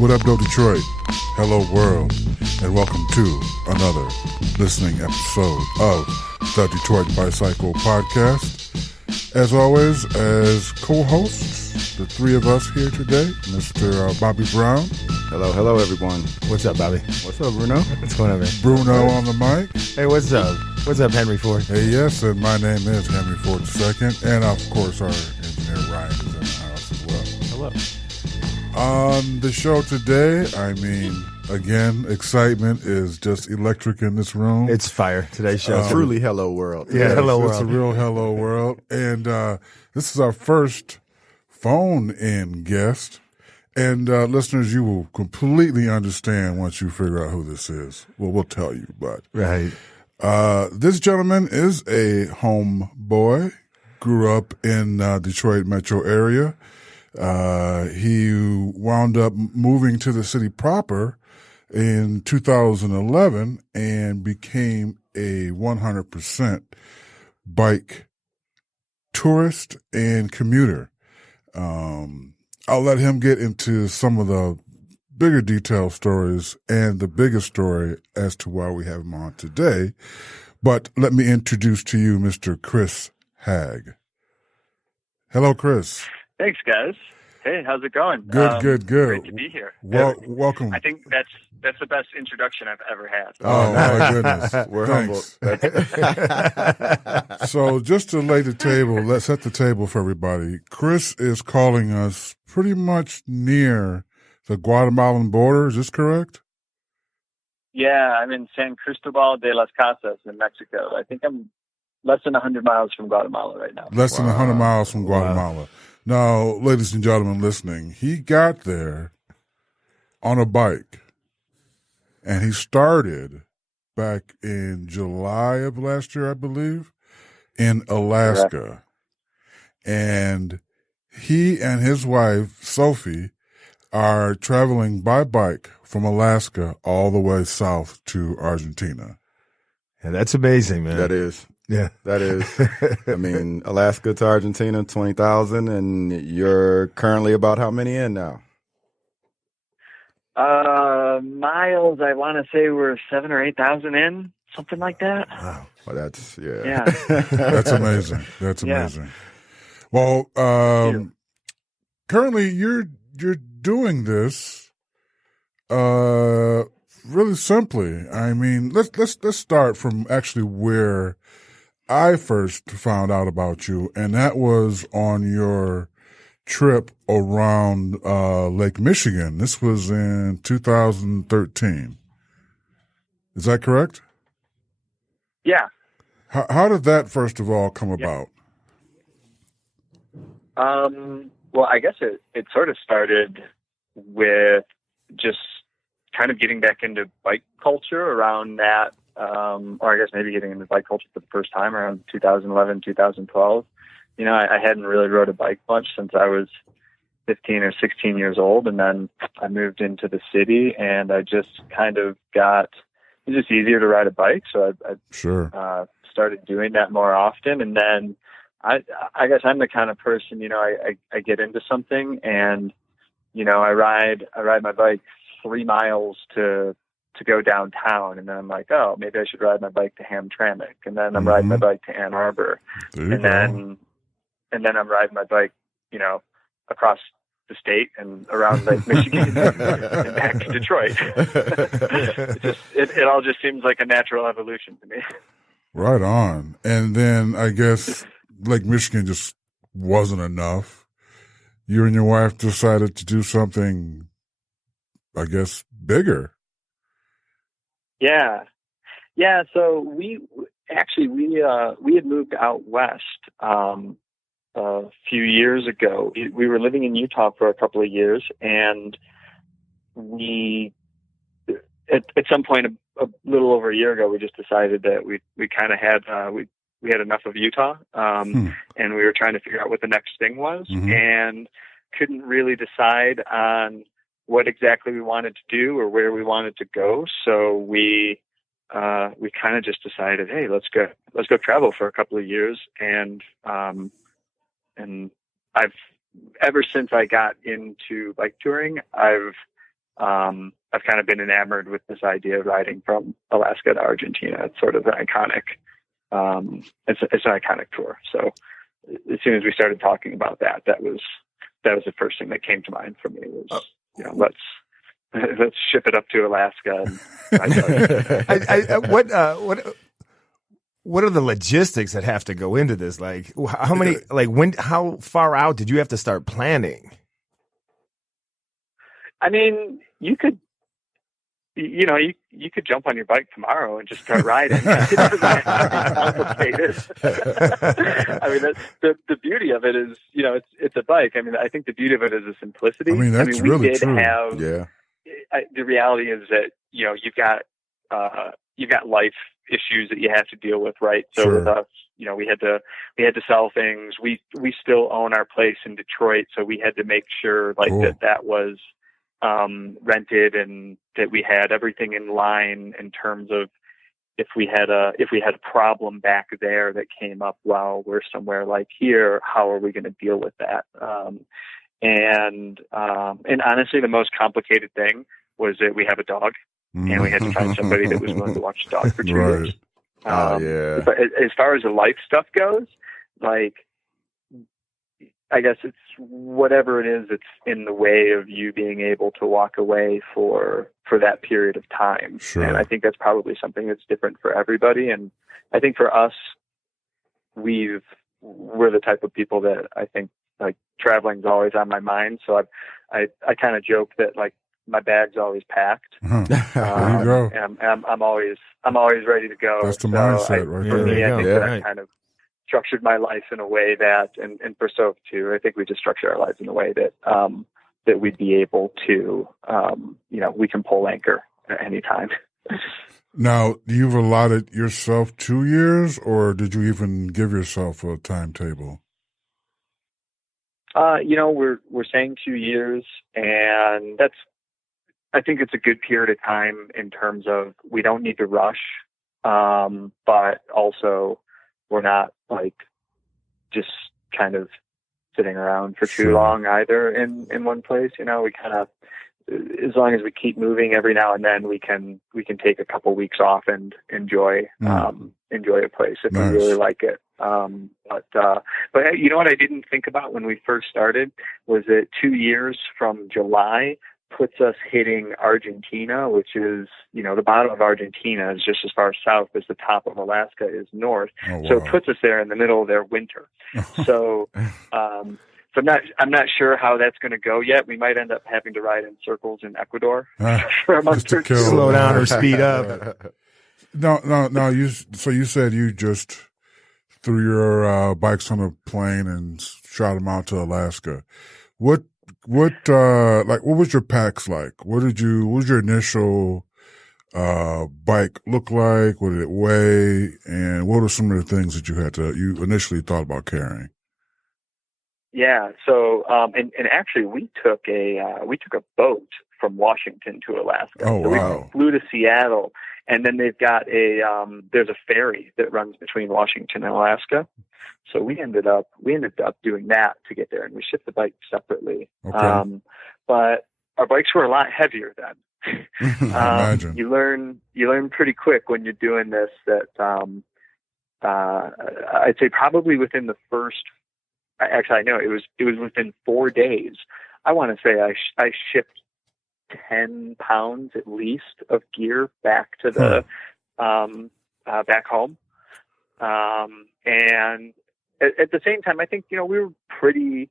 What up, though, Detroit? Hello, world, and welcome to another listening episode of the Detroit ByCycle podcast. As always, as co-hosts, the three of us here today, Mr. Bobby Brown. Hello, everyone. What's up, Bobby? What's up, Bruno? What's going on, man? Bruno on the mic. Hey, what's up? What's up, Henry Ford? Hey, yes, and my name is Henry Ford II, and of course, our engineer Ryan is in the house as well. Hello. On the show today, again, excitement is just electric in this room. It's fire. Today's show. Truly hello world. Yeah, hello world. It's a real hello world. And this is our first phone-in guest. And listeners, you will completely understand once you figure out who this is. Well, we'll tell you, but Right. this gentleman is a homeboy, grew up in Detroit metro area. He wound up moving to the city proper in 2011 and became a 100% bike tourist and commuter. I'll let him get into some of the bigger detailed stories and the biggest story as to why we have him on today. But let me introduce to you Mr. Chris Hagg. Hello, Chris. Thanks, guys. Hey, how's it going? Good. Great to be here. Welcome. I think that's the best introduction I've ever had. Oh, my goodness. We're Thanks. humbled. So just to lay the table, let's set the table for everybody. Chris is calling us pretty much near the Guatemalan border. Is this correct? Yeah, I'm in San Cristobal de las Casas in Mexico. I think I'm less than 100 miles from Guatemala right now. Less than 100 miles from Guatemala. Wow. Now, ladies and gentlemen listening, he got there on a bike, and he started back in July of last year, I believe, in Alaska. Correct. And he and his wife, Sophie, are traveling by bike from Alaska all the way south to Argentina. Yeah, that's amazing, man. That is. Yeah. That is. I mean, Alaska to Argentina, 20,000, and you're currently about how many in now? Miles, I want to say we're 7,000 or 8,000 in, something like that. Wow. Well, that's, Yeah. That's amazing. That's amazing. Yeah. Well, currently you're doing this, really simply. I mean, let's start from actually where I first found out about you, and that was on your trip around Lake Michigan. This was in 2013. Is that correct? Yeah. How did that, first of all, come about? Well, I guess it sort of started with just kind of getting back into bike culture around that, or I guess maybe getting into bike culture for the first time around 2011, 2012. You know, I hadn't really rode a bike much since I was 15 or 16 years old. And then I moved into the city and I just kind of it was just easier to ride a bike. So I started doing that more often. And then I guess I'm the kind of person, you know, I get into something and, you know, I ride my bike 3 miles to go downtown, and then I'm like, oh, maybe I should ride my bike to Hamtramck, and then I'm riding my bike to Ann Arbor, and then I'm riding my bike, you know, across the state and around Lake Michigan and back to Detroit. It all just seems like a natural evolution to me. Right on. And then I guess Lake Michigan just wasn't enough. You and your wife decided to do something, I guess, bigger. Yeah. So we had moved out west a few years ago. We were living in Utah for a couple of years, and we at some point a little over a year ago, we just decided that we kind of had we had enough of Utah, and we were trying to figure out what the next thing was, and couldn't really decide on what exactly we wanted to do or where we wanted to go. So we kind of just decided, hey, let's go travel for a couple of years. And I've, ever since I got into bike touring, I've I've kind of been enamored with this idea of riding from Alaska to Argentina. It's sort of an iconic, it's an iconic tour. So as soon as we started talking about that, that was the first thing that came to mind for me was, let's ship it up to Alaska. And what are the logistics that have to go into this? Like how many, how far out did you have to start planning? I mean, you could jump on your bike tomorrow and just start riding. It doesn't have to be complicated. I mean, the beauty of it is, it's a bike. I mean, I think the beauty of it is the simplicity. I mean, that's really true. The reality is that, you've got life issues that you have to deal with, right? So with us, we had to sell things. We still own our place in Detroit, so we had to make sure that was rented and that we had everything in line in terms of if we had a problem back there that came up while we're somewhere like here, how are we going to deal with that? And honestly, the most complicated thing was that we have a dog, and we had to find somebody that was willing to watch the dog for 2 years. But as far as the life stuff goes, I guess it's whatever it is that's in the way of you being able to walk away for that period of time. Sure. And I think that's probably something that's different for everybody. And I think for us, we're the type of people that I think traveling is always on my mind. So I kind of joke that my bag's always packed. There you go. And I'm always ready to go. That's the mindset, right for there. me, I think Yeah. that kind of structured my life in a way that, and for Soph too, I think we just structured our lives in a way that, that we'd be able to, we can pull anchor at any time. Now, you've allotted yourself 2 years, or did you even give yourself a timetable? We're saying 2 years, and I think it's a good period of time in terms of we don't need to rush, but also we're not just kind of sitting around for too long either in one place. We kind of, as long as we keep moving every now and then, we can take a couple weeks off and enjoy a place if we really like it. But you know what I didn't think about when we first started was that 2 years from July puts us hitting Argentina, which is, the bottom of Argentina is just as far south as the top of Alaska is north. Oh, wow. So it puts us there in the middle of their winter. So, so I'm not sure how that's going to go yet. We might end up having to ride in circles in Ecuador for a month or two. Slow down or speed up. No. You said you just threw your bikes on a plane and shot them out to Alaska. What was your packs like? What was your initial bike look like? What did it weigh? And what were some of the things that you initially thought about carrying? Yeah. So, and actually we took a boat from Washington to Alaska. Oh, so wow. We flew to Seattle, and then they've got there's a ferry that runs between Washington and Alaska. So we ended up doing that to get there, and we shipped the bike separately. Okay. But our bikes were a lot heavier then. Imagine. You learn pretty quick when you're doing this that I'd say probably within the first. Actually, I know it was within 4 days. I want to say I shipped 10 pounds at least of gear back to the back home, and at the same time, I think we were pretty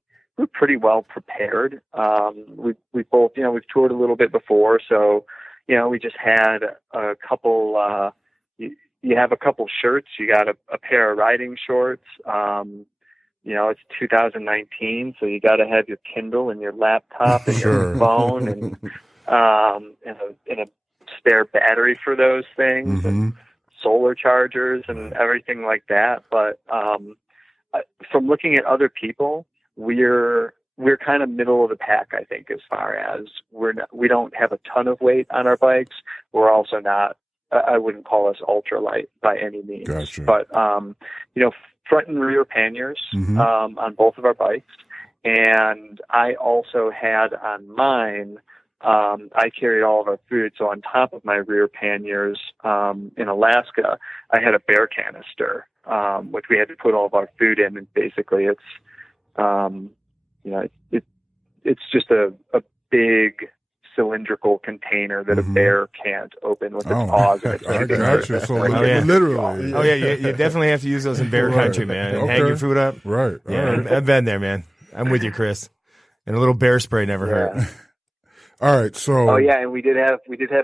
well prepared. We both we've toured a little bit before, so we just had a couple. You have a couple shirts. You got a pair of riding shorts. It's 2019, so you got to have your Kindle and your laptop and your phone and a spare battery for those things, and solar chargers and everything like that. But from looking at other people, we're kind of middle of the pack, I think, as far as we don't have a ton of weight on our bikes. We're also not. I wouldn't call us ultralight by any means. Gotcha. But front and rear panniers on both of our bikes, and I also had on mine I carried all of our food. So on top of my rear panniers, in Alaska, I had a bear canister, which we had to put all of our food in. And basically it's, it's just a big cylindrical container that a bear can't open with its paws. I got you. So literally. Oh yeah, you definitely have to use those in bear country, man. And hang your food up. Right. Yeah, right. I've been there, man. I'm with you, Chris. And a little bear spray never hurt. All right, so. Oh yeah, and we did have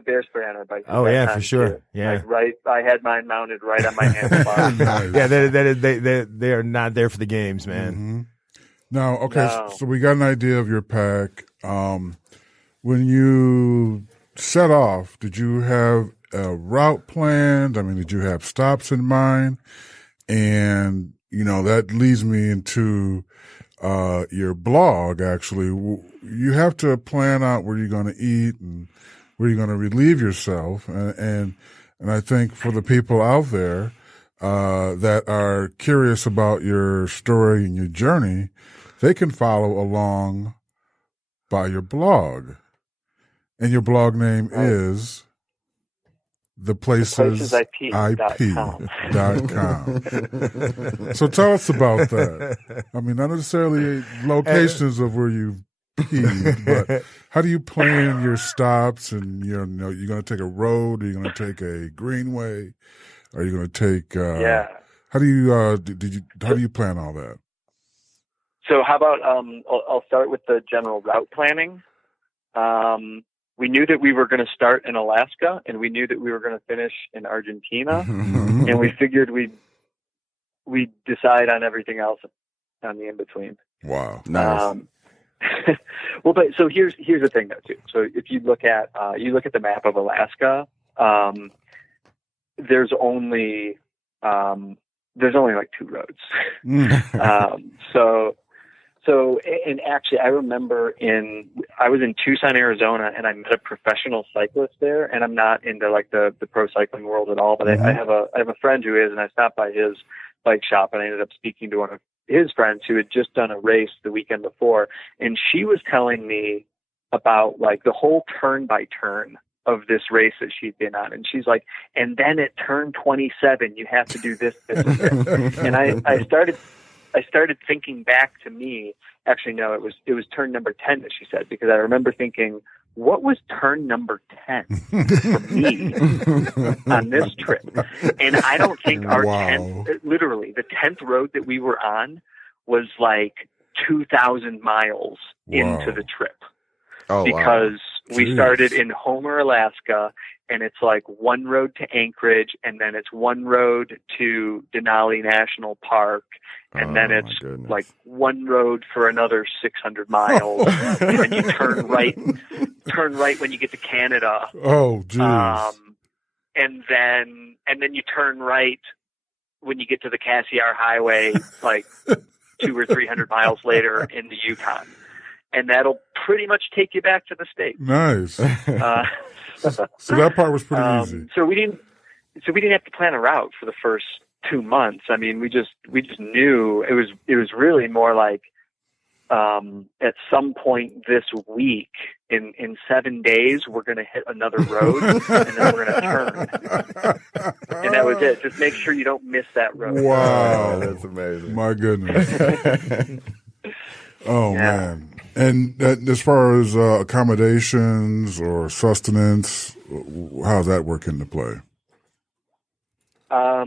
bear spray on our bike. Oh yeah, for sure. Too. Yeah, like, I had mine mounted right on my handlebar. Nice. Yeah, they are not there for the games, man. Mm-hmm. Now, okay, so we got an idea of your pack. When you set off, did you have a route planned? I mean, did you have stops in mind? And that leads me into your blog. Actually, you have to plan out where you're going to eat and where you're going to relieve yourself. And I think for the people out there that are curious about your story and your journey, they can follow along by your blog. And your blog name is theplacesip.com. So tell us about that. I mean, not necessarily locations of where you peed, but how do you plan your stops? And you're going to take a road? Are you going to take a greenway? Are you going to take? How do you plan all that? So how about I'll start with the general route planning. We knew that we were going to start in Alaska, and we knew that we were going to finish in Argentina, and we figured we'd decide on everything else on the in between. Wow, nice. But so here's the thing though too. So if you look at the map of Alaska, there's only like 2 roads. So, and actually, I remember I was in Tucson, Arizona, and I met a professional cyclist there. And I'm not into like the pro cycling world at all, but I have a friend who is, and I stopped by his bike shop, and I ended up speaking to one of his friends who had just done a race the weekend before, and she was telling me about like the whole turn by turn of this race that she'd been on. And she's like, and then at turn 27, you have to do this, this, and this. And I started thinking back to me. Actually, no, it was turn number 10 that she said, because I remember thinking, what was turn number 10 for me on this trip? And I don't think our 10th, literally the 10th road that we were on was like 2,000 miles into the trip. Because we started in Homer, Alaska, and it's like one road to Anchorage, and then it's one road to Denali National Park, and then it's like one road for another 600 miles, and then you turn right when you get to Canada. Oh, geez. And then you turn right when you get to the Cassiar Highway, like 200 or 300 miles later in the Yukon. And that'll pretty much take you back to the States. Nice. So that part was pretty easy. So we didn't have to plan a route for the first 2 months. I mean, we just knew it was really more like at some point this week in 7 days we're going to hit another road and then we're going to turn. And that was it. Just make sure you don't miss that road. Wow, that's amazing. My goodness. Oh man. And as far as accommodations or sustenance, how does that work into play?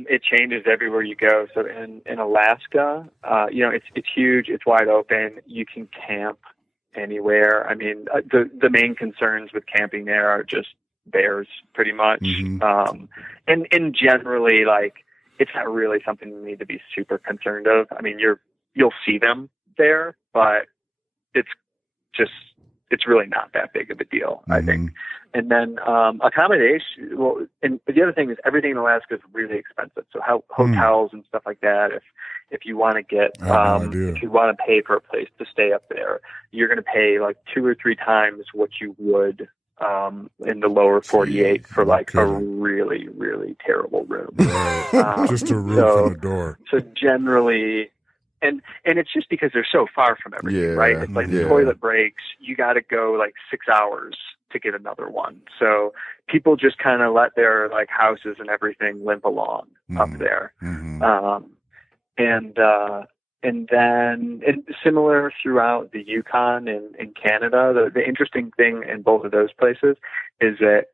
It changes everywhere you go. So in Alaska, it's huge. It's wide open. You can camp anywhere. I mean, the main concerns with camping there are just bears, pretty much. Mm-hmm. And generally, like, it's not really something you need to be super concerned of. I mean, you'll see them there, but it's really not that big of a deal, I think. And then accommodation. Well, and the other thing is everything in Alaska is really expensive. So hotels and stuff like that. If you want to get if you want to pay for a place to stay up there, you're going to pay like 2 or 3 times what you would in the lower 48 for like a really, really terrible room. Right. Just a roof and a door. So generally. And it's just because they're so far from everything, right? It's like the toilet breaks, you got to go like 6 hours to get another one. So people just kind of let their like houses and everything limp along up there. And then similar throughout the Yukon and in Canada. The interesting thing in both of those places is that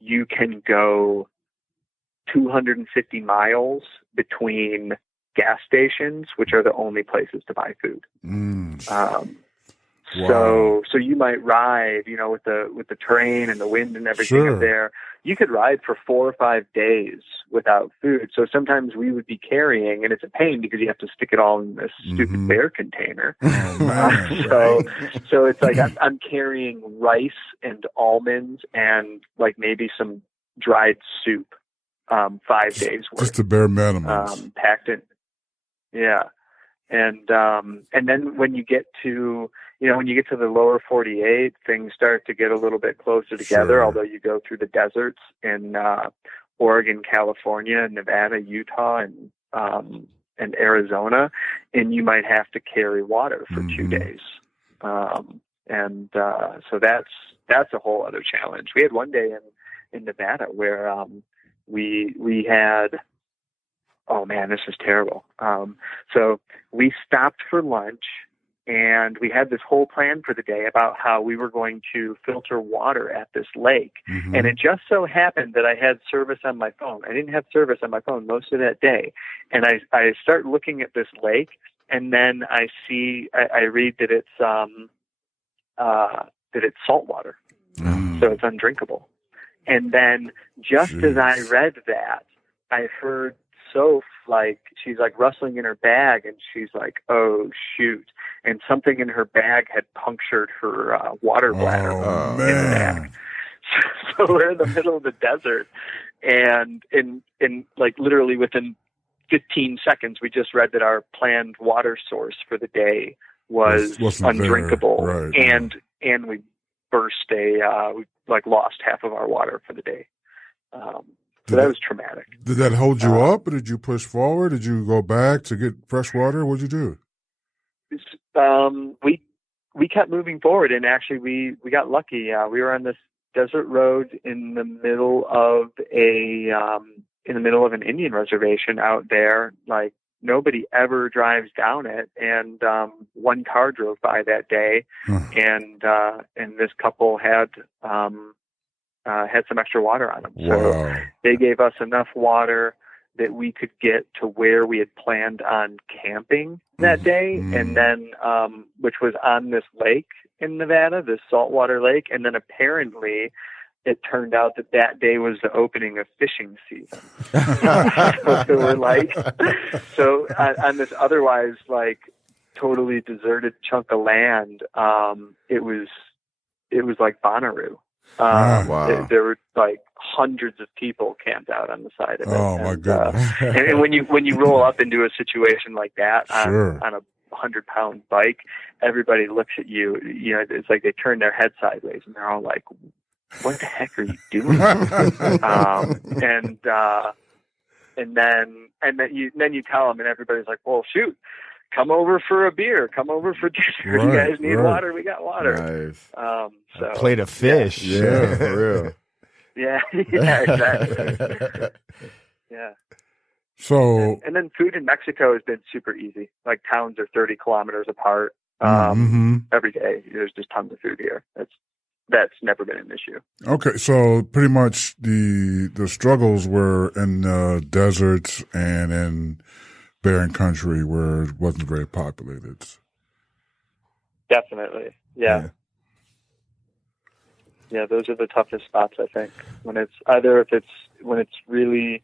you can go 250 miles between gas stations, which are the only places to buy food. Wow. So you might ride, you know, with the terrain and the wind and everything up there. You could ride for 4 or 5 days without food. So sometimes we would be carrying, and it's a pain because you have to stick it all in this stupid bear container. So it's like I'm carrying rice and almonds and like maybe some dried soup, 5 days worth. Just the bare minimum. Packed in. Yeah. And then when you get to the lower 48, things start to get a little bit closer together, although you go through the deserts in Oregon, California, Nevada, Utah, and Arizona, and you might have to carry water for 2 days. So that's a whole other challenge. We had one day in Nevada where we had, oh man, this was terrible. So we stopped for lunch, and we had this whole plan for the day about how we were going to filter water at this lake. And it just so happened that I had service on my phone. I didn't have service on my phone most of that day. And I start looking at this lake, and then I read that it's salt water. So it's undrinkable. And then just as I read that, I heard Soph, like, she's like rustling in her bag, and she's like, oh shoot. And something in her bag had punctured her water bladder in the bag. So we're in the middle of the desert, and in like literally within 15 seconds, we just read that our planned water source for the day was undrinkable. And we burst we like lost half of our water for the day. So that was traumatic. Did that hold you up, or did you push forward? Did you go back to get fresh water? What'd you do? We kept moving forward, and actually we got lucky. We were on this desert road in the middle of an Indian reservation out there. Like, nobody ever drives down it, and one car drove by that day, and this couple had some extra water on them. So they gave us enough water that we could get to where we had planned on camping that day, and then which was on this lake in Nevada, this saltwater lake. And then apparently it turned out that day was the opening of fishing season. So we're like, on this otherwise like totally deserted chunk of land, it was like Bonnaroo. There were like hundreds of people camped out on the side of it. Oh my goodness! And when you roll up into a situation like that on a 100-pound bike, everybody looks at you. You know, it's like they turn their head sideways, and they're all like, "What the heck are you doing?" And then you tell them, and everybody's like, "Well, shoot. Come over for a beer. Come over for dinner. You guys need water? We got water." Nice. A plate of fish. Yeah, for real. Yeah, exactly. Yeah. So, and then food in Mexico has been super easy. Like, towns are 30 kilometers apart. Every day, there's just tons of food here. That's never been an issue. Okay, so pretty much the struggles were in deserts and in barren country where it wasn't very populated. Definitely, yeah. Those are the toughest spots, I think. When it's really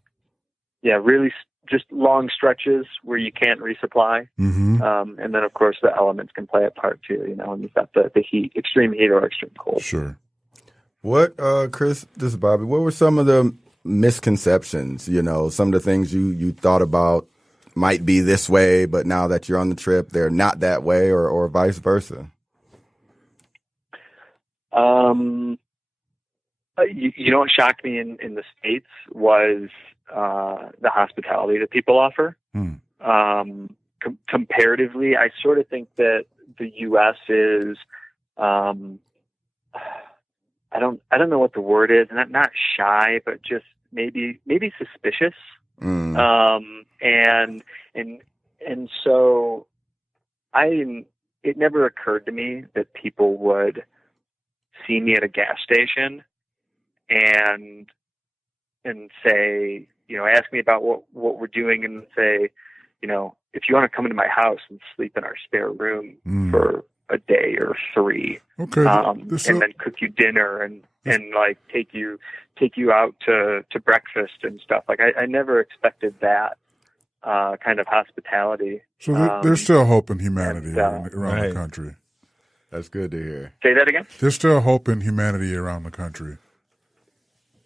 just long stretches where you can't resupply, and then of course the elements can play a part too. You know, and you've got the heat, extreme heat or extreme cold. Sure. What, Chris? This is Bobby. What were some of the misconceptions? You know, some of the things you thought about might be this way, but now that you're on the trip, they're not that way, or vice versa. You know what shocked me in the States was the hospitality that people offer. Comparatively, I sort of think that the U.S. is I don't know what the word is, not shy, but just maybe suspicious. And so it never occurred to me that people would see me at a gas station and say, ask me about what we're doing and say, if you want to come into my house and sleep in our spare room for a day or 3, okay, and then cook you dinner and like take you out to breakfast and stuff. Like I never expected that kind of hospitality. So there's still hope in humanity around right. the country. That's good to hear. Say that again? There's still hope in humanity around the country.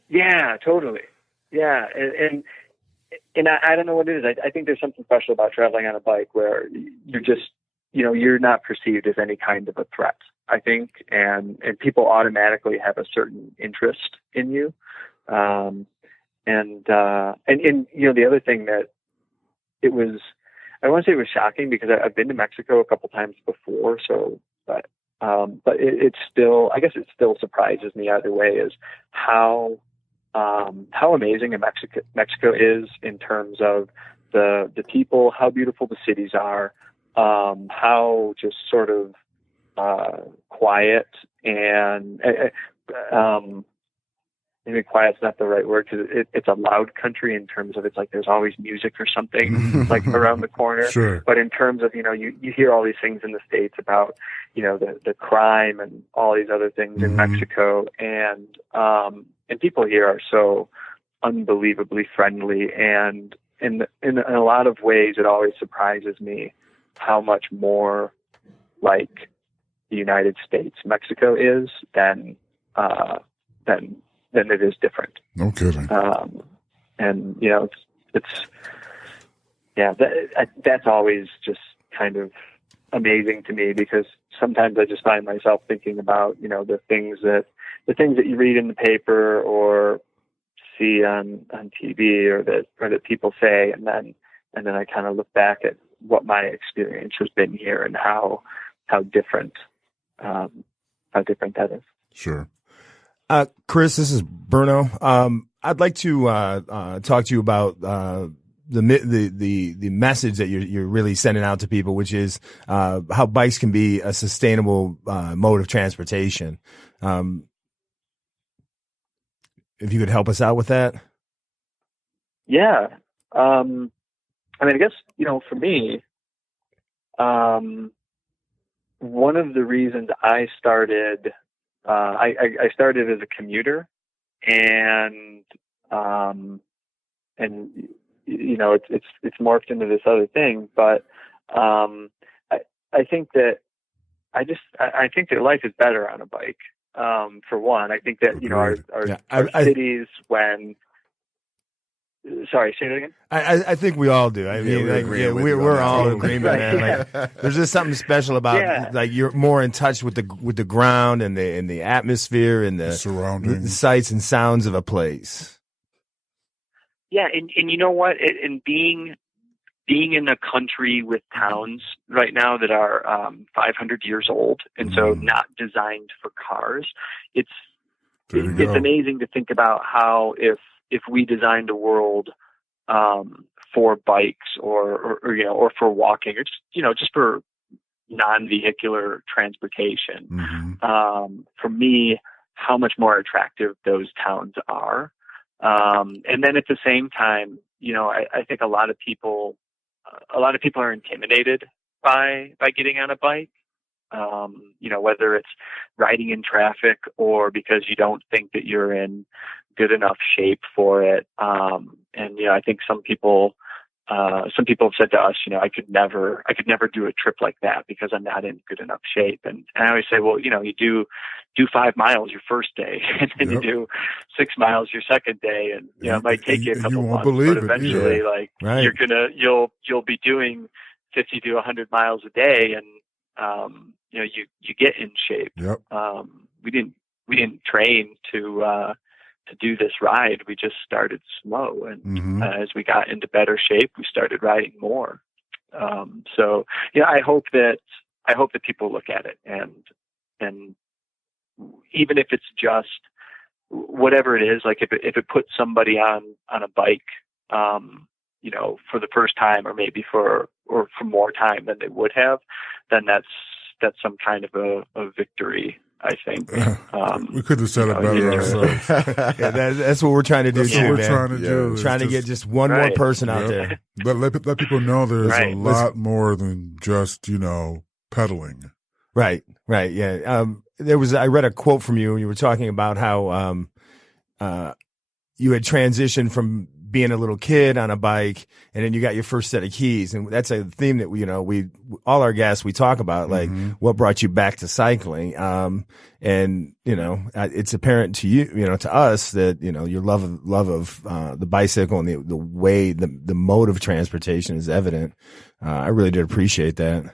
Yeah, totally. Yeah, and I don't know what it is. I think there's something special about traveling on a bike where you're just, you're not perceived as any kind of a threat, I think, and people automatically have a certain interest in you. And the other thing that I want to say it was shocking because I've been to Mexico a couple times before. So, but it's still, I guess it still surprises me either way is how amazing Mexico is in terms of the people, how beautiful the cities are, how just sort of quiet and maybe quiet's not the right word because it's a loud country in terms of it's like there's always music or something like around the corner. Sure. But in terms of you hear all these things in the States about the crime and all these other things in Mexico, and people here are so unbelievably friendly, and in a lot of ways it always surprises me how much more like the United States Mexico is than it is different. No kidding. And that's always just kind of amazing to me because sometimes I just find myself thinking about the things that you read in the paper or see on TV or that people say, and then I kind of look back at what my experience has been here and how different that is. Sure. Chris, this is Bruno. I'd like to talk to you about the message that you're really sending out to people, which is how bikes can be a sustainable mode of transportation. If you could help us out with that. Yeah. I guess, for me, one of the reasons I started, I started as a commuter and it's morphed into this other thing, but, I think that life is better on a bike. For one, I think that, our cities when, sorry, say that again. I think we all do. I mean, we're all in agreement, man. Like, there's just something special about like you're more in touch with the ground and the atmosphere and the surrounding the sights and sounds of a place. Yeah, and you know what? And being in a country with towns right now that are 500 years old and so not designed for cars, it's amazing to think about how if we designed a world for bikes or for walking or just for non-vehicular transportation, for me, how much more attractive those towns are. And then at the same time, I think a lot of people are intimidated by getting on a bike. Whether it's riding in traffic or because you don't think that you're in good enough shape for it. I think some people have said to us, I could never do a trip like that because I'm not in good enough shape. And I always say, well, you do 5 miles your first day and then you do 6 miles your second day. And, it might take you a couple months, but eventually you'll be doing 50 to 100 miles a day. And, you get in shape. Yep. We didn't train to do this ride. We just started slow. And as we got into better shape, we started riding more. I hope that people look at it and even if it's just whatever it is, like if it puts somebody on a bike, for the first time, or maybe for more time than they would have, then that's some kind of a victory, I think. We could have said it better ourselves. That's what we're trying to do. That's what we're trying to do. Trying to get just one more person out there. But let people know there's a lot more than just, pedaling. Right. Yeah. I read a quote from you, and you were talking about how you had transitioned from being a little kid on a bike, and then you got your first set of keys. And that's a theme that we all our guests, we talk about, like what brought you back to cycling. And it's apparent to you, to us that, your love of the bicycle and the way, the mode of transportation is evident. I really did appreciate that.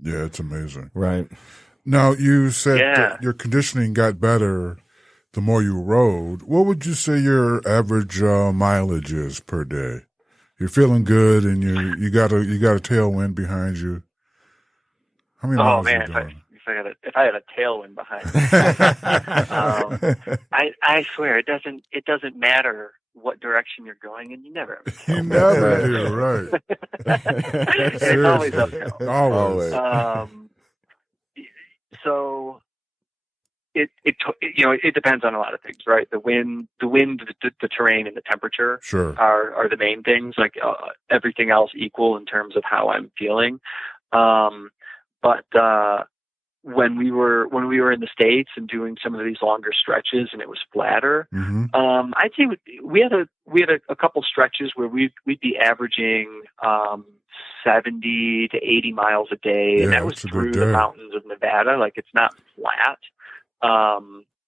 Yeah, it's amazing. Right. Now, you said that your conditioning got better the more you rode. What would you say your average mileage is per day? You're feeling good, and you got a tailwind behind you. How many miles are you doing? If I had a tailwind behind me, I swear it doesn't matter what direction you're going, and you never have a tailwind. You never do, right? It's always uphill. Always. So it depends on a lot of things, right? The wind, the terrain, and the temperature are the main things. Like everything else equal in terms of how I'm feeling. But when we were in the States and doing some of these longer stretches and it was flatter, I'd say we had a couple stretches where we'd be averaging 70 to 80 miles a day, and that was through the mountains of Nevada. Like, it's not flat,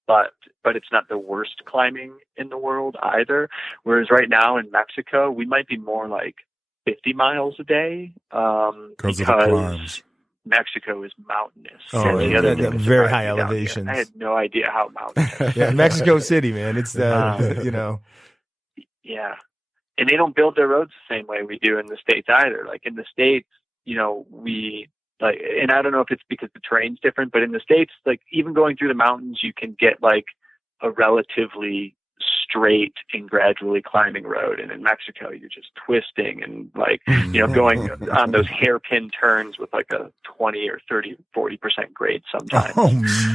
but it's not the worst climbing in the world either. Whereas right now in Mexico, we might be more like 50 miles a day because of the climbs. Mexico is mountainous. Very high elevation. I had no idea how mountainous. Yeah, Mexico City, man. It's Yeah. And they don't build their roads the same way we do in the States either. Like in the States, we like, and I don't know if it's because the terrain's different, but in the States, like even going through the mountains, you can get like a relatively straight and gradually climbing road. And in Mexico, you're just twisting and like, going on those hairpin turns with like a 20 or 30, 40% grade sometimes.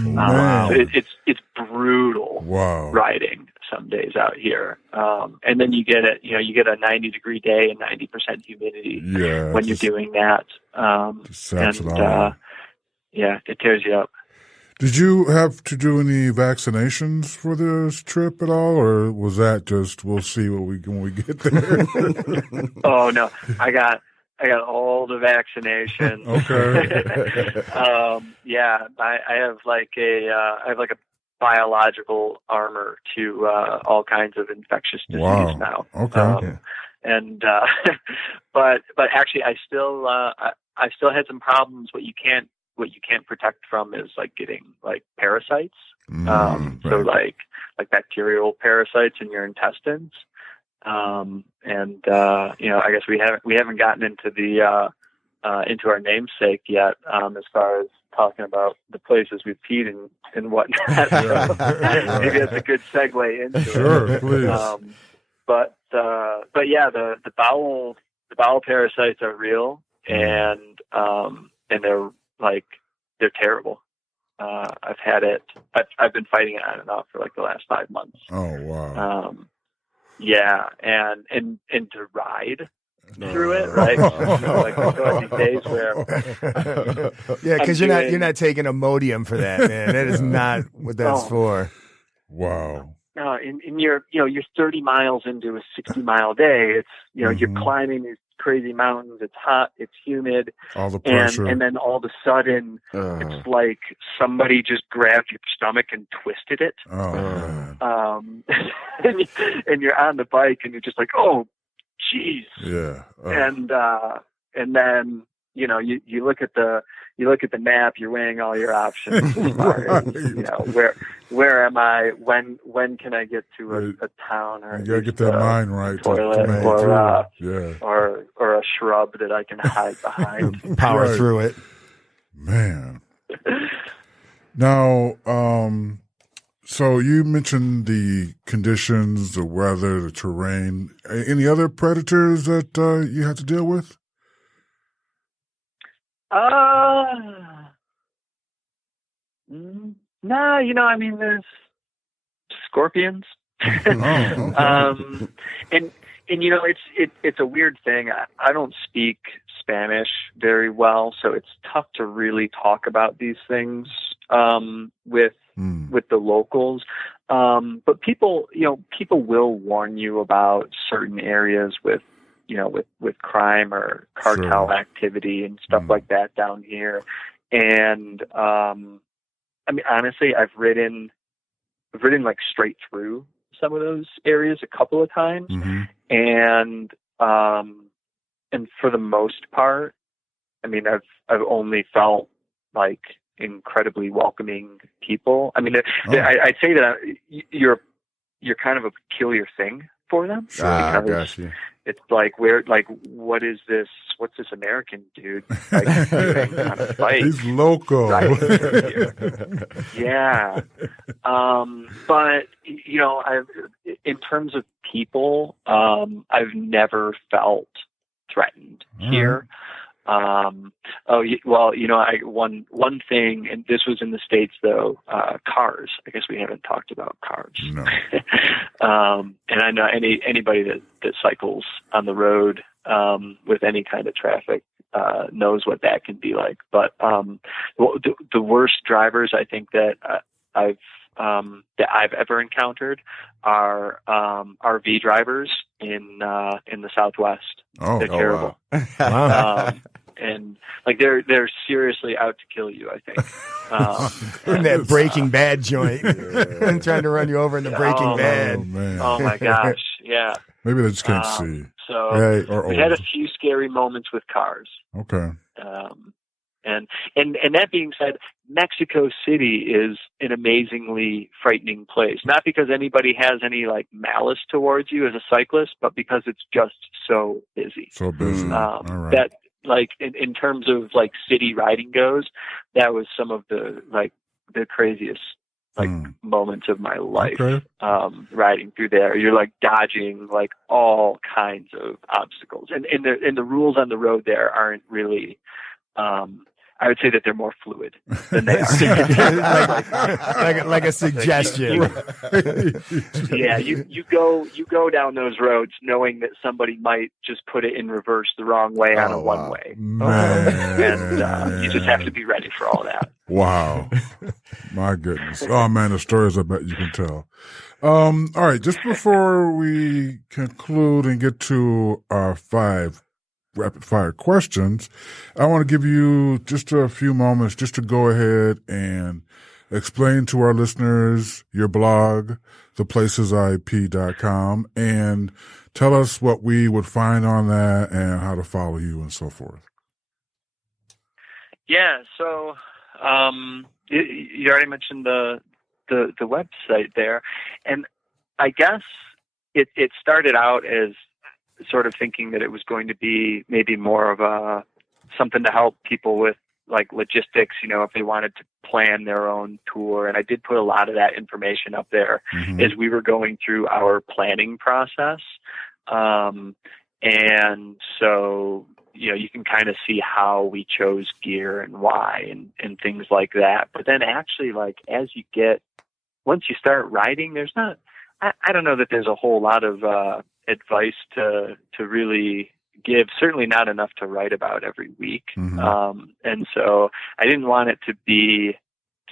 Wow. It's brutal riding some days out here. And then you get a 90-degree day and 90% humidity when you're doing that. It tears you up. Did you have to do any vaccinations for this trip at all, or was that just we'll see when we get there? Oh no, I got all the vaccinations. Okay. I have like a biological armor to all kinds of infectious disease now. Okay. But actually, I still had some problems. What you can't protect from is like getting like parasites. So like bacterial parasites in your intestines. I guess we haven't gotten into into our namesake yet, as far as talking about the places we've peed and whatnot. Maybe that's a good segue into it. Sure, please. But the bowel parasites are real, and they're terrible. I've had it. I've been fighting it on and off for like the last 5 months. Oh wow. And to ride through it, right? Like these days where because you're not taking Imodium for that, man. That is not what that's for. Wow. No, and you're 30 miles into a 60-mile day. It's you're climbing these crazy mountains. It's hot. It's humid. All the pressure, and then all of a sudden, it's like somebody just grabbed your stomach and twisted it. And you're on the bike, and you're just like, oh, geez. Yeah. And then you look at the map. You're weighing all your options. As far as, where am I? When can I get to a town or you gotta get that mind right. Toilet or a shrub that I can hide behind. Power through it, man. Now, so you mentioned the conditions, the weather, the terrain. Any other predators that you have to deal with? No, I mean, there's scorpions. And it's a weird thing. I don't speak Spanish very well, so it's tough to really talk about these things with the locals. But people will warn you about certain areas with crime or cartel activity and stuff like that down here. And I mean, honestly, I've ridden like straight through some of those areas a couple of times, and for the most part, I mean, I've only felt like incredibly welcoming people. I mean, I'd say that you're kind of a peculiar thing for them, because it's like, what is this? What's this American dude like doing on a bike? He's local. Yeah. But in terms of people, I've never felt threatened here. One thing, and this was in the States though, cars. I guess we haven't talked about cars. No. And I know anybody that cycles on the road with any kind of traffic knows what that can be like. But the worst drivers I think that I've ever encountered are RV drivers in the Southwest. They're terrible. Wow. And like they're seriously out to kill you, I think. In that Breaking Bad joint, and trying to run you over in the Breaking Bad. Oh, man. Oh my gosh, yeah. Maybe they just can't see. So or we had a few scary moments with cars. Okay. And that being said, Mexico City is an amazingly frightening place. Not because anybody has any like malice towards you as a cyclist, but because it's just so busy. So busy. All right. That like in terms of like city riding goes, that was some of the craziest moments of my life. Okay. Riding through there, you're like dodging like all kinds of obstacles, and the rules on the road there aren't really. I would say that they're more fluid than they are. like a suggestion. Yeah, you go down those roads knowing that somebody might just put it in reverse the wrong way on a one way, and you just have to be ready for all that. Wow, my goodness! Oh man, the stories I bet you can tell. All right, just before we conclude and get to our 5 rapid fire questions, I want to give you just a few moments just to go ahead and explain to our listeners your blog, theplacesip.com, and tell us what we would find on that and how to follow you and so forth. Yeah, so you already mentioned the website there, and I guess it started out as sort of thinking that it was going to be maybe more of something to help people with like logistics, if they wanted to plan their own tour. And I did put a lot of that information up there as we were going through our planning process. And so, you can kind of see how we chose gear and why and things like that. But then actually, like, once you start riding, there's not, I don't know that there's a whole lot of advice to really give, certainly not enough to write about every week. And so I didn't want it to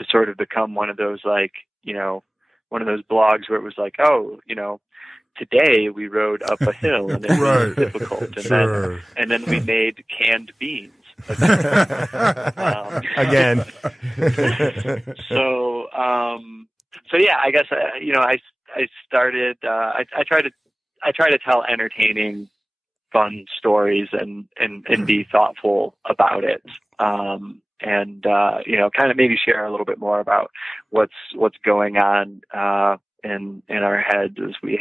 sort of become one of those like, one of those blogs where it was like, today we rode up a hill and it was difficult. And then we made canned beans. Again. So yeah, I guess, I started, I try to tell entertaining, fun stories and be thoughtful about it. And kind of maybe share a little bit more about what's going on, in our heads as we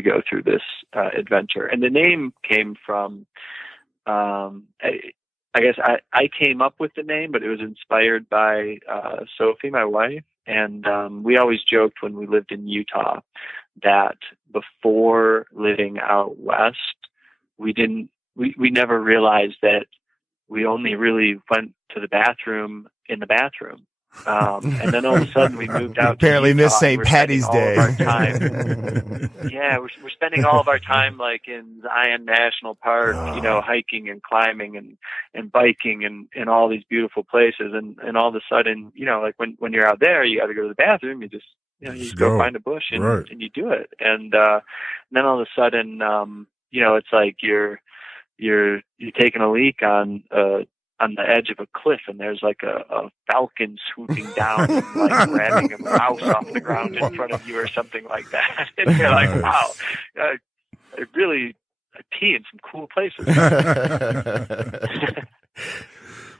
go through this, adventure. And the name came from, I guess I came up with the name, but it was inspired by Sophie, my wife. And we always joked when we lived in Utah that before living out west, we never realized that we only really went to the bathroom in the bathroom. And then all of a sudden we moved out. Apparently to Utah, missed St. Patty's Day. Yeah, we're spending all of our time like in Zion National Park, hiking and climbing and biking and all these beautiful places. And all of a sudden, like when you're out there, you got to go to the bathroom. You just just go find a bush and you do it. And then all of a sudden, it's like you're taking a leak on the edge of a cliff, and there's like a falcon swooping down and like grabbing a mouse off the ground in front of you or something like that. And you're like, wow, I really pee in some cool places.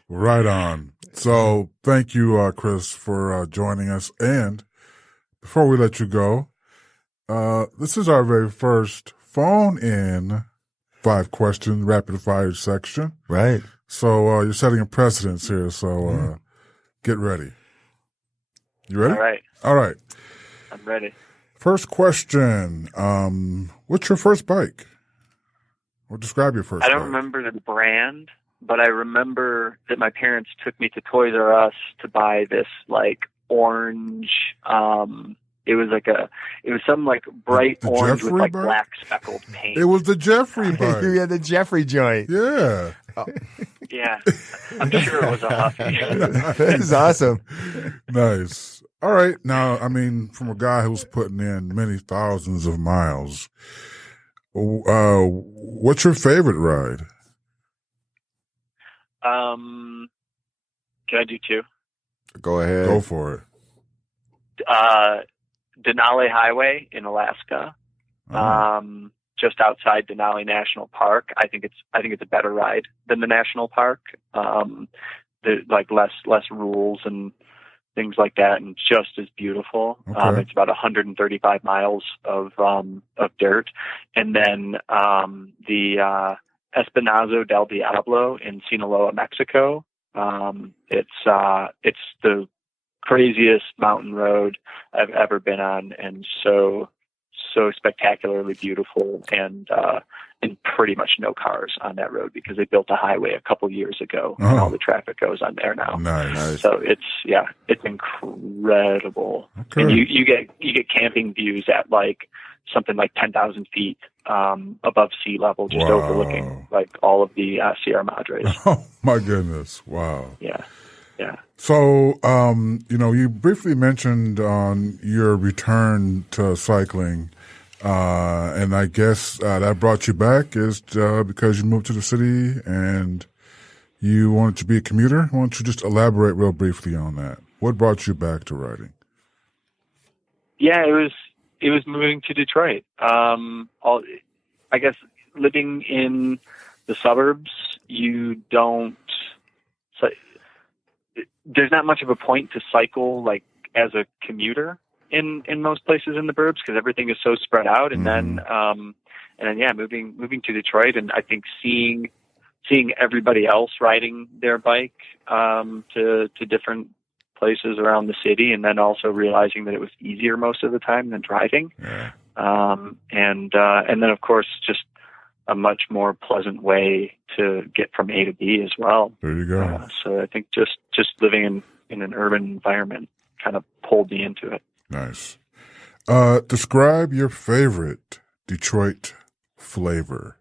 Right on. So thank you, Chris, for joining us. And before we let you go, this is our very first phone-in 5-question rapid-fire section. Right. So you're setting a precedence here, so get ready. You ready? All right. I'm ready. First question. What's your first bike? Or describe your first bike. I don't remember the brand, but I remember that my parents took me to Toys R Us to buy this like orange it was some like bright the orange Jeffrey with like bike? black speckled paint. It was the Jeffrey bike. You had the Jeffrey joint. Yeah. Yeah. I'm sure it was a Huffy. This is awesome. Nice. All right. Now, I mean, from a guy who's putting in many thousands of miles, what's your favorite ride? Can I do two? Go ahead. Go for it. Denali Highway in Alaska, just outside Denali National Park. I think it's a better ride than the national park. There's like less rules and things like that, and just as beautiful. Okay. It's about 135 miles of dirt, and then the Espinazo del Diablo in Sinaloa, Mexico. It's the craziest mountain road I've ever been on, and so spectacularly beautiful, and pretty much no cars on that road because they built a highway a couple years ago, and all the traffic goes on there now. Nice. So it's incredible. Okay. And you get camping views at like something like 10,000 feet above sea level, just overlooking like all of the Sierra Madres. Oh my goodness! Wow. Yeah. So, you briefly mentioned on your return to cycling, and I guess that brought you back is because you moved to the city and you wanted to be a commuter. Why don't you just elaborate real briefly on that? What brought you back to riding? Yeah, it was moving to Detroit. I guess living in the suburbs, there's not much of a point to cycle like as a commuter in most places in the burbs because everything is so spread out. And then moving to Detroit, and I think seeing everybody else riding their bike to different places around the city, and then also realizing that it was easier most of the time than driving. Yeah. And then of course just a much more pleasant way to get from A to B as well. There you go. So I think just living in an urban environment kind of pulled me into it. Nice. Describe your favorite Detroit flavor.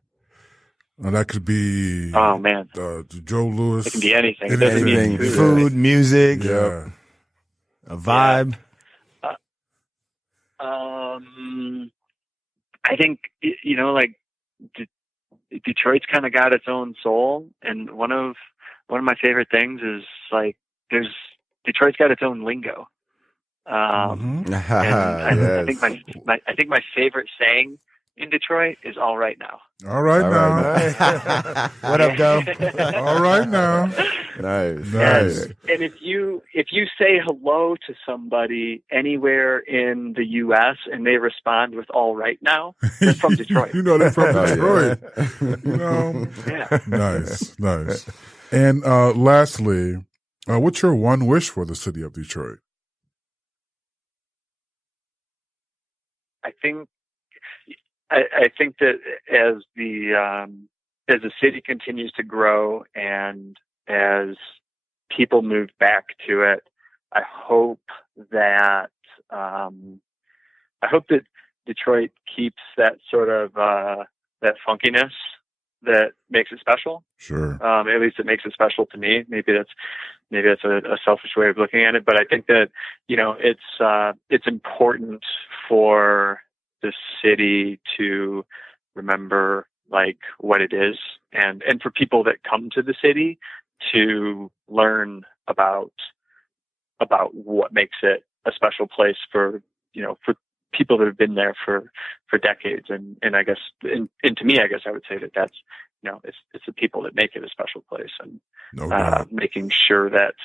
Now that could be Joe Louis. It can be anything. It doesn't mean food, music, yeah, a vibe. I think Detroit's kind of got its own soul, and one of my favorite things is like Detroit's got its own lingo. And I think my favorite saying in Detroit is "all right now." All right now. What up, Doe? All right now. Nice. And if you say hello to somebody anywhere in the U.S. and they respond with "all right now," they're from Detroit. They're from Detroit. Yeah. Nice. And lastly, what's your one wish for the city of Detroit? I think that as the city continues to grow and as people move back to it, I hope that Detroit keeps that sort of that funkiness that makes it special. Sure. At least it makes it special to me. Maybe that's a selfish way of looking at it, but I think that it's important for the city to remember like what it is, and for people that come to the city to learn about what makes it a special place for people that have been there for decades. And I guess, and to me, I guess I would say that that's, it's the people that make it a special place, and making sure that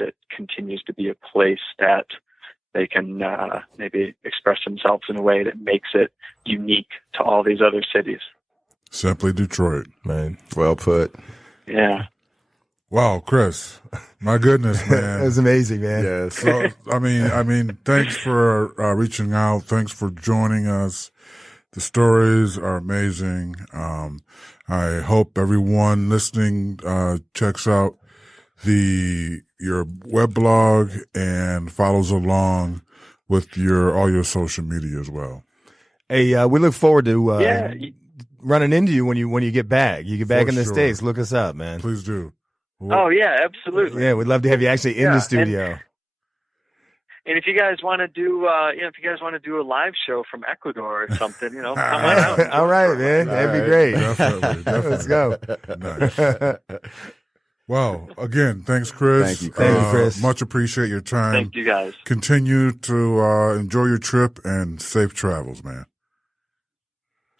it continues to be a place that they can maybe express themselves in a way that makes it unique to all these other cities. Simply Detroit, man. Well put. Yeah. Wow, Chris, my goodness, man. That was amazing, man. Yes. So, I mean, thanks for reaching out. Thanks for joining us. The stories are amazing. I hope everyone listening checks out your weblog and follows along with all your social media as well. Hey, we look forward to running into you when you get back. You get back in the States. Look us up, man. Please do. Oh yeah, absolutely. Yeah, we'd love to have you actually in the studio. And if you guys want to do, a live show from Ecuador or something, come on out. All right, man. That'd be great. Definitely. Let's go. Nice. Well, again, thanks, Chris. Thank you, Chris. Thank you, Chris. Much appreciate your time. Thank you, guys. Continue to enjoy your trip and safe travels, man.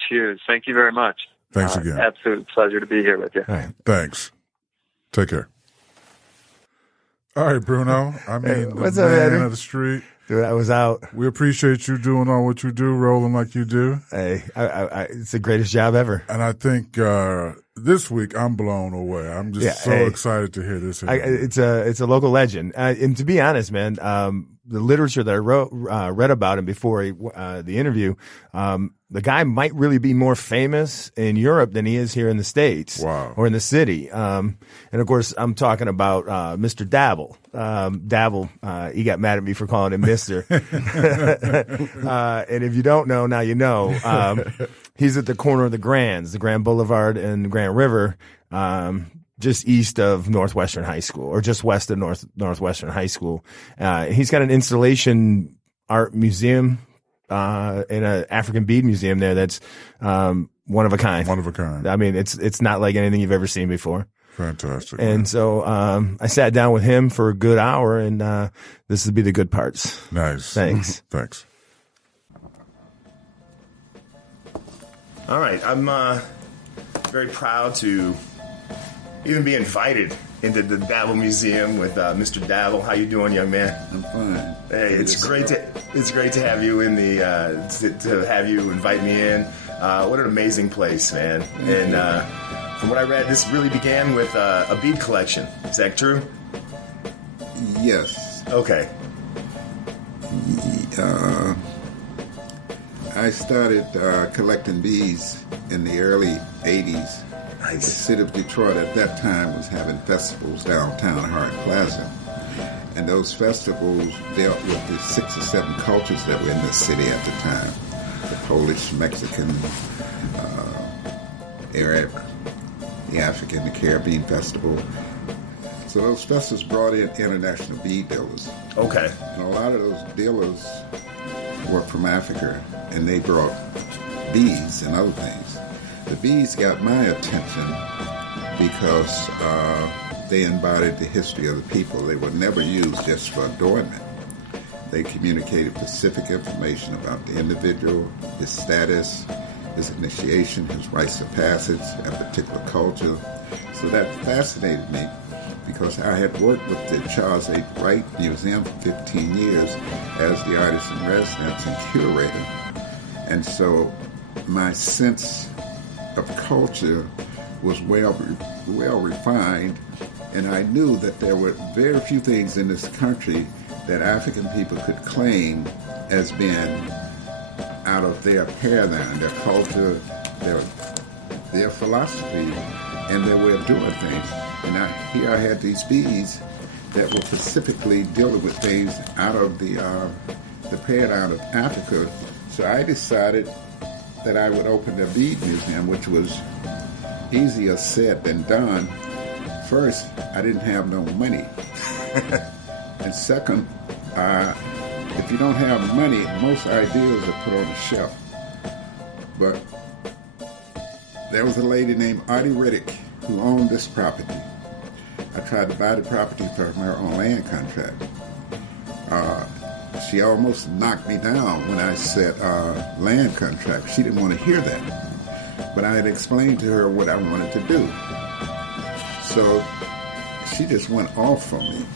Cheers. Thank you very much. Thanks again. Absolute pleasure to be here with you. All right. Thanks. Take care. All right, Bruno. I mean, Hey, what's the up, man Eddie? of the street. Dude, I was out. We appreciate you doing all what you do, rolling like you do. Hey, it's the greatest job ever. And I think this week I'm blown away. I'm just excited to hear this. It's a local legend. And to be honest, man, the literature that I read about him before the interview, the guy might really be more famous in Europe than he is here in the States. Wow. Or in the city. And of course, I'm talking about Mr. Dabl. Dabl, he got mad at me for calling him Mr. And if you don't know, now you know. He's at the corner of the Grand Boulevard and the Grand River, just east of Northwestern High School, or just west of Northwestern High School. He's got an installation art museum, in an African bead museum there that's one of a kind. One of a kind. I mean, it's not like anything you've ever seen before. Fantastic. And man. so I sat down with him for a good hour, and this would be the good parts. Nice. Thanks. Thanks. All right, I'm very proud to even be invited into the Dabl Museum with Mr. Dabl. How you doing, young man? I'm fine. Hey, it's great to have you in the to have you invite me in. What an amazing place, man! And from what I read, this really began with a bead collection. Is that true? Yes. Okay. I started collecting beads in the early 80s. Nice. The city of Detroit at that time was having festivals downtown Hart Plaza. And those festivals dealt with the 6 or 7 cultures that were in the city at the time. The Polish, Mexican, Arab, the African, the Caribbean festival. So those festivals brought in international bead dealers. Okay. And a lot of those dealers were from Africa, and they brought beads and other things. The beads got my attention because they embodied the history of the people. They were never used just for adornment. They communicated specific information about the individual, his status, his initiation, his rites of passage, a particular culture. So that fascinated me because I had worked with the Charles A. Wright Museum for 15 years as the artist in residence and curator. And so my sense of culture was well refined, and I knew that there were very few things in this country that African people could claim as being out of their paradigm, their culture, their philosophy, and their way of doing things. And here I had these beads that were specifically dealing with things out of the paradigm of Africa. So I decided that I would open a bead museum, which was easier said than done. First, I didn't have no money. And second, if you don't have money, most ideas are put on the shelf. But there was a lady named Artie Riddick who owned this property. I tried to buy the property from her on land contract. She almost knocked me down when I said land contract. She didn't want to hear that. But I had explained to her what I wanted to do. So she just went off on me.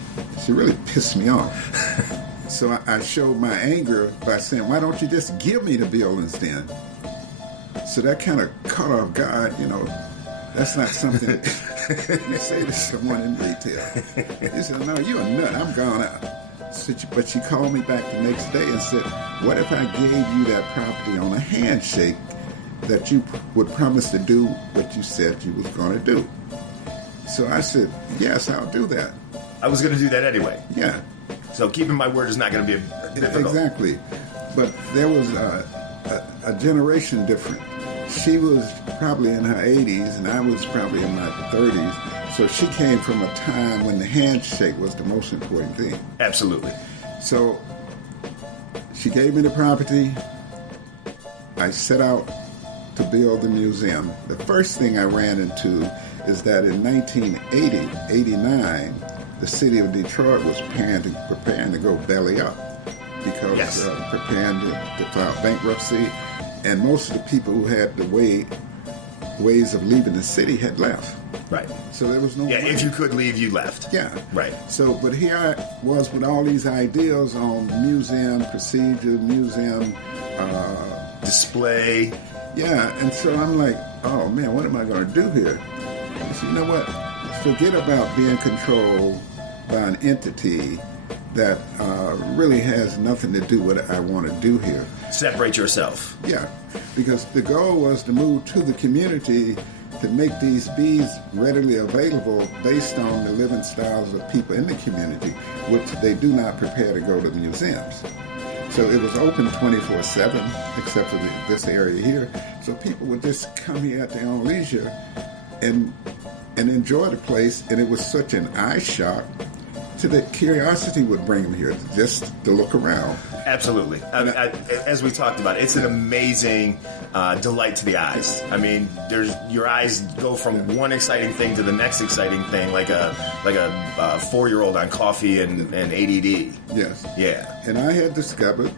She really pissed me off. So I showed my anger by saying, why don't you just give me the buildings then? So that kind of caught off guard, That's not something you say to someone in retail. He said, no, you're a nut. I'm gone out. But she called me back the next day and said, what if I gave you that property on a handshake that you would promise to do what you said you was going to do? So I said, yes, I'll do that. I was going to do that anyway. Yeah. So keeping my word is not going to be difficult. Exactly. But there was a generation different. She was probably in her 80s, and I was probably in my 30s. So she came from a time when the handshake was the most important thing. Absolutely. So she gave me the property. I set out to build the museum. The first thing I ran into is that in 1989, the city of Detroit was preparing to go belly up because preparing to file bankruptcy. And most of the people who had the ways of leaving the city had left. Right. So there was no money. If you could leave, you left. Yeah. Right. So, but here I was with all these ideas on museum procedure, museum display. Yeah, and so I'm like, oh man, what am I going to do here? I said, you know what? Forget about being controlled by an entity that really has nothing to do with what I want to do here. Separate yourself. Yeah, because the goal was to move to the community to make these beads readily available based on the living styles of people in the community, which they do not prepare to go to museums. So it was open 24/7, except for this area here. So people would just come here at their own leisure and enjoy the place, and it was such an eye shock to the curiosity would bring them here, just to look around. Absolutely. As we talked about, it's an amazing delight to the eyes. I mean, your eyes go from one exciting thing to the next exciting thing, like a 4-year-old on coffee and ADD. Yes. Yeah. And I had discovered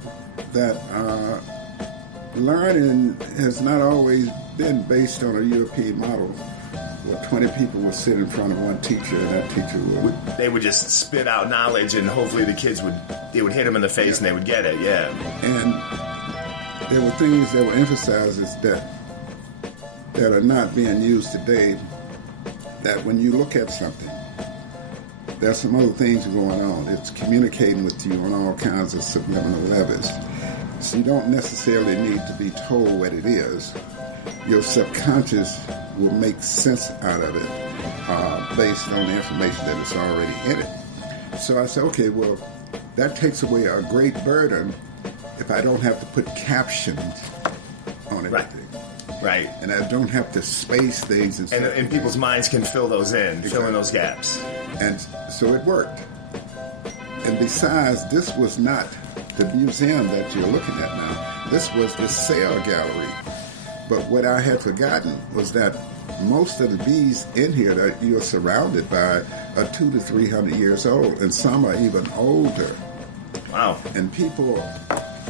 that learning has not always been based on a European model. Well, 20 people would sit in front of one teacher, and that teacher would... They would just spit out knowledge, and hopefully the kids would hit them in the face, and they would get it, yeah. And there were things that were emphasized that are not being used today, that when you look at something, there's some other things going on. It's communicating with you on all kinds of subliminal levels. So you don't necessarily need to be told what it is. Your subconscious will make sense out of it based on the information that is already in it. So I said, okay, well, that takes away a great burden if I don't have to put captions on everything. Right. And I don't have to space things. And people's minds can fill those in, fill in those gaps. And so it worked. And besides, this was not the museum that you're looking at now. This was the sale gallery. But what I had forgotten was that most of the bees in here that you're surrounded by are 200 to 300 years old, and some are even older. Wow. And people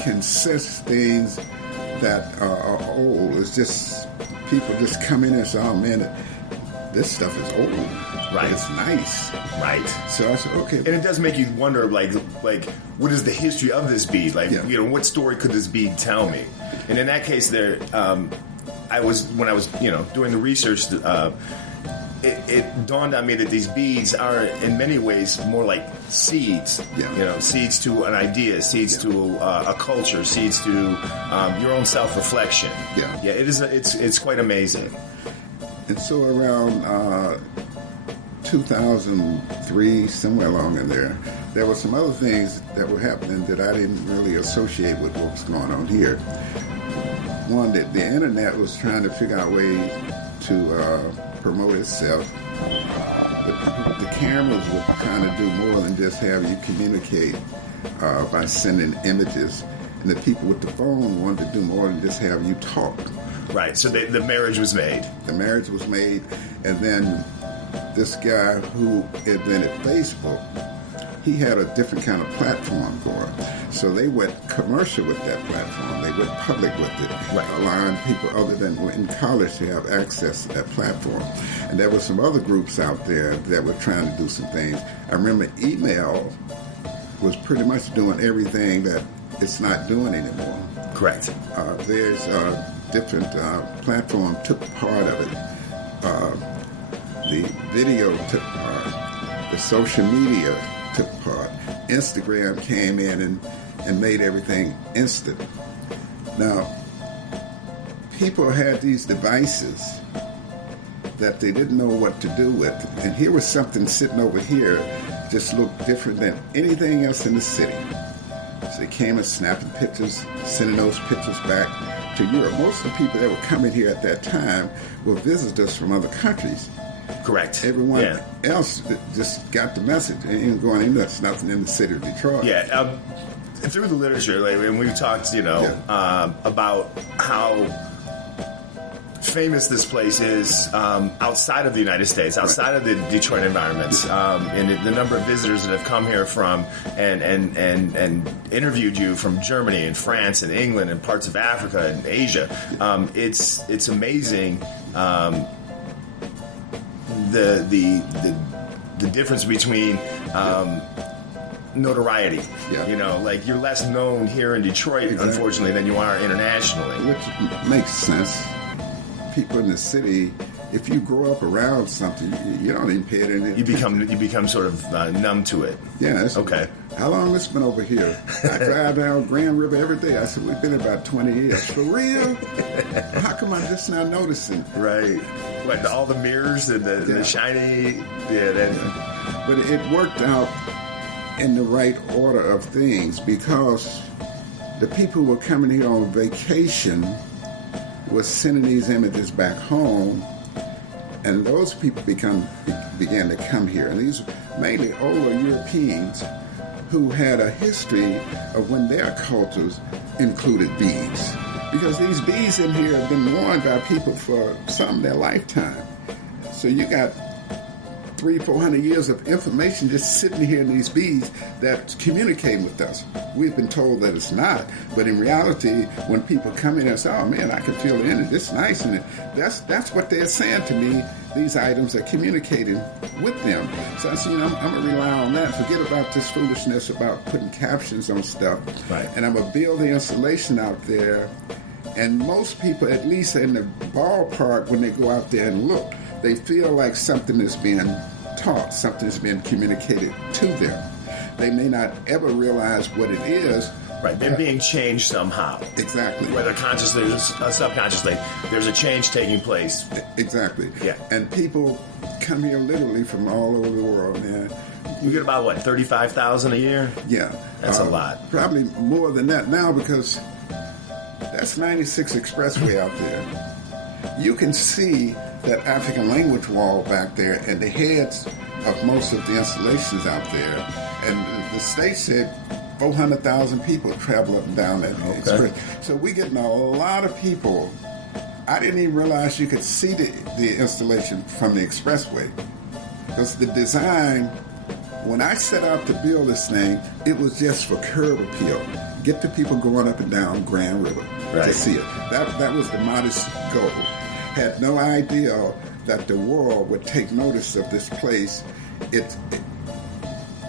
can sense things that are old. It's just, people just come in and say, oh man, this stuff is old. Right. It's nice. Right. So I said, okay. And it does make you wonder, like what is the history of this bead? Like, what story could this bead tell me? And in that case, when I was doing the research, it dawned on me that these beads are in many ways more like seeds. Yeah. Seeds to an idea, seeds to a culture, seeds to your own self-reflection. Yeah. Yeah. It's quite amazing. And so around 2003, somewhere along in there were some other things that were happening that I didn't really associate with what was going on here. One, that the internet was trying to figure out ways to promote itself. The cameras were trying to do more than just have you communicate by sending images. And the people with the phone wanted to do more than just have you talk. Right, so the marriage was made. The marriage was made, and then this guy who invented Facebook, he had a different kind of platform for it. So they went commercial with that platform. They went public with it, allowing people other than in college to have access to that platform. And there were some other groups out there that were trying to do some things. I remember email was pretty much doing everything that it's not doing anymore. Correct. There's different platform took part of it. The video took part. The social media took part. Instagram came in and made everything instant. Now, people had these devices that they didn't know what to do with. And here was something sitting over here just looked different than anything else in the city. So they came and snapping pictures, sending those pictures back to Europe. Most of the people that were coming here at that time were visitors from other countries. Correct. Everyone else just got the message. It ain't going in, there's nothing in the city of Detroit. Yeah. Through the literature, and we've talked, about how famous this place is outside of the United States, outside of the Detroit environments, and the number of visitors that have come here from and interviewed you from Germany and France and England and parts of Africa and Asia. It's amazing. The difference between notoriety. Yeah. Like you're less known here in Detroit, unfortunately, than you are internationally. Which makes sense. People in the city, if you grow up around something, you don't even pay it any attention. You become sort of numb to it. Yeah. Okay. How long has it been over here? I drive down Grand River every day. I said, we've been about 20 years. For real? How come I'm just not noticing? Right. What, all the mirrors and the shiny... But it worked out in the right order of things because the people who were coming here on vacation was sending these images back home, and those people began to come here. And these mainly older Europeans who had a history of when their cultures included beads. Because these beads in here have been worn by people for some of their lifetime. So you got 300-400 years of information just sitting here in these beads that communicate with us. We've been told that it's not, but in reality, when people come in and say, "Oh man, I can feel the energy. It's nice," and that's what they're saying to me. These items are communicating with them. So I said, I'm gonna rely on that. Forget about this foolishness about putting captions on stuff. Right. And I'm gonna build the installation out there. And most people, at least in the ballpark, when they go out there and look, they feel like something is being taught, something is being communicated to them. They may not ever realize what it is. Right, they're being changed somehow. Exactly. Whether consciously or subconsciously, there's a change taking place. Exactly. Yeah. And people come here literally from all over the world, man. You get about, 35,000 a year? Yeah. That's a lot. Probably more than that now because that's 96 Expressway out there. You can see that African language wall back there and the heads of most of the installations out there. And the state said 400,000 people travel up and down that express. So we're getting a lot of people. I didn't even realize you could see the installation from the expressway. Because the design, when I set out to build this thing, it was just for curb appeal. Get the people going up and down Grand River to see it. That was the modest goal. Had no idea that the world would take notice of this place.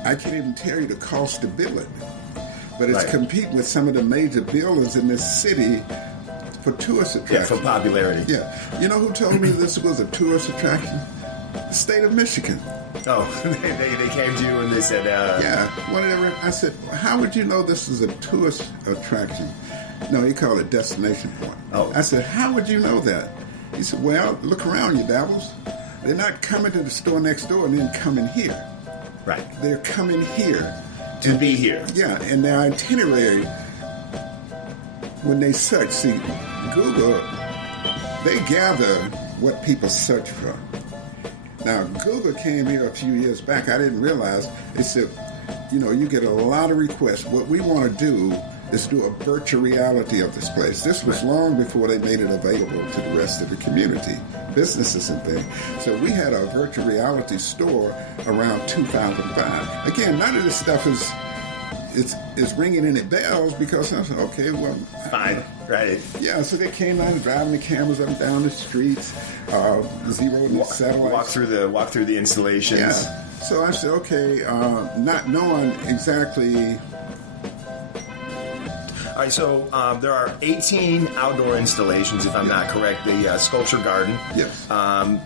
I can't even tell you the cost to build it, but it's competing with some of the major buildings in this city for tourist attraction. Yeah, for popularity. Yeah. You know who told me this was a tourist attraction? The state of Michigan. Oh, they came to you and they said... yeah, whatever. I said, how would you know this is a tourist attraction? No, he called it destination point. Oh. I said, how would you know that? He said, well, look around, you dabbles. They're not coming to the store next door and then coming here. Right. They're coming here. To be here. Yeah, and their itinerary, when they search, see, Google, they gather what people search for. Now, Google came here a few years back. I didn't realize. They said, you get a lot of requests. What we want to do is do a virtual reality of this place. This was long before they made it available to the rest of the community, businesses and things. So we had a virtual reality store around 2005. Again, none of this stuff is ringing any bells because I said, okay, well... Fine, right. Yeah, so they came out driving the cameras up and down the streets, zeroing the satellites. Walk through the installations. Yeah. So I said, okay, not knowing exactly... All right, so there are 18 outdoor installations, if I'm not correct. The sculpture garden. Yes.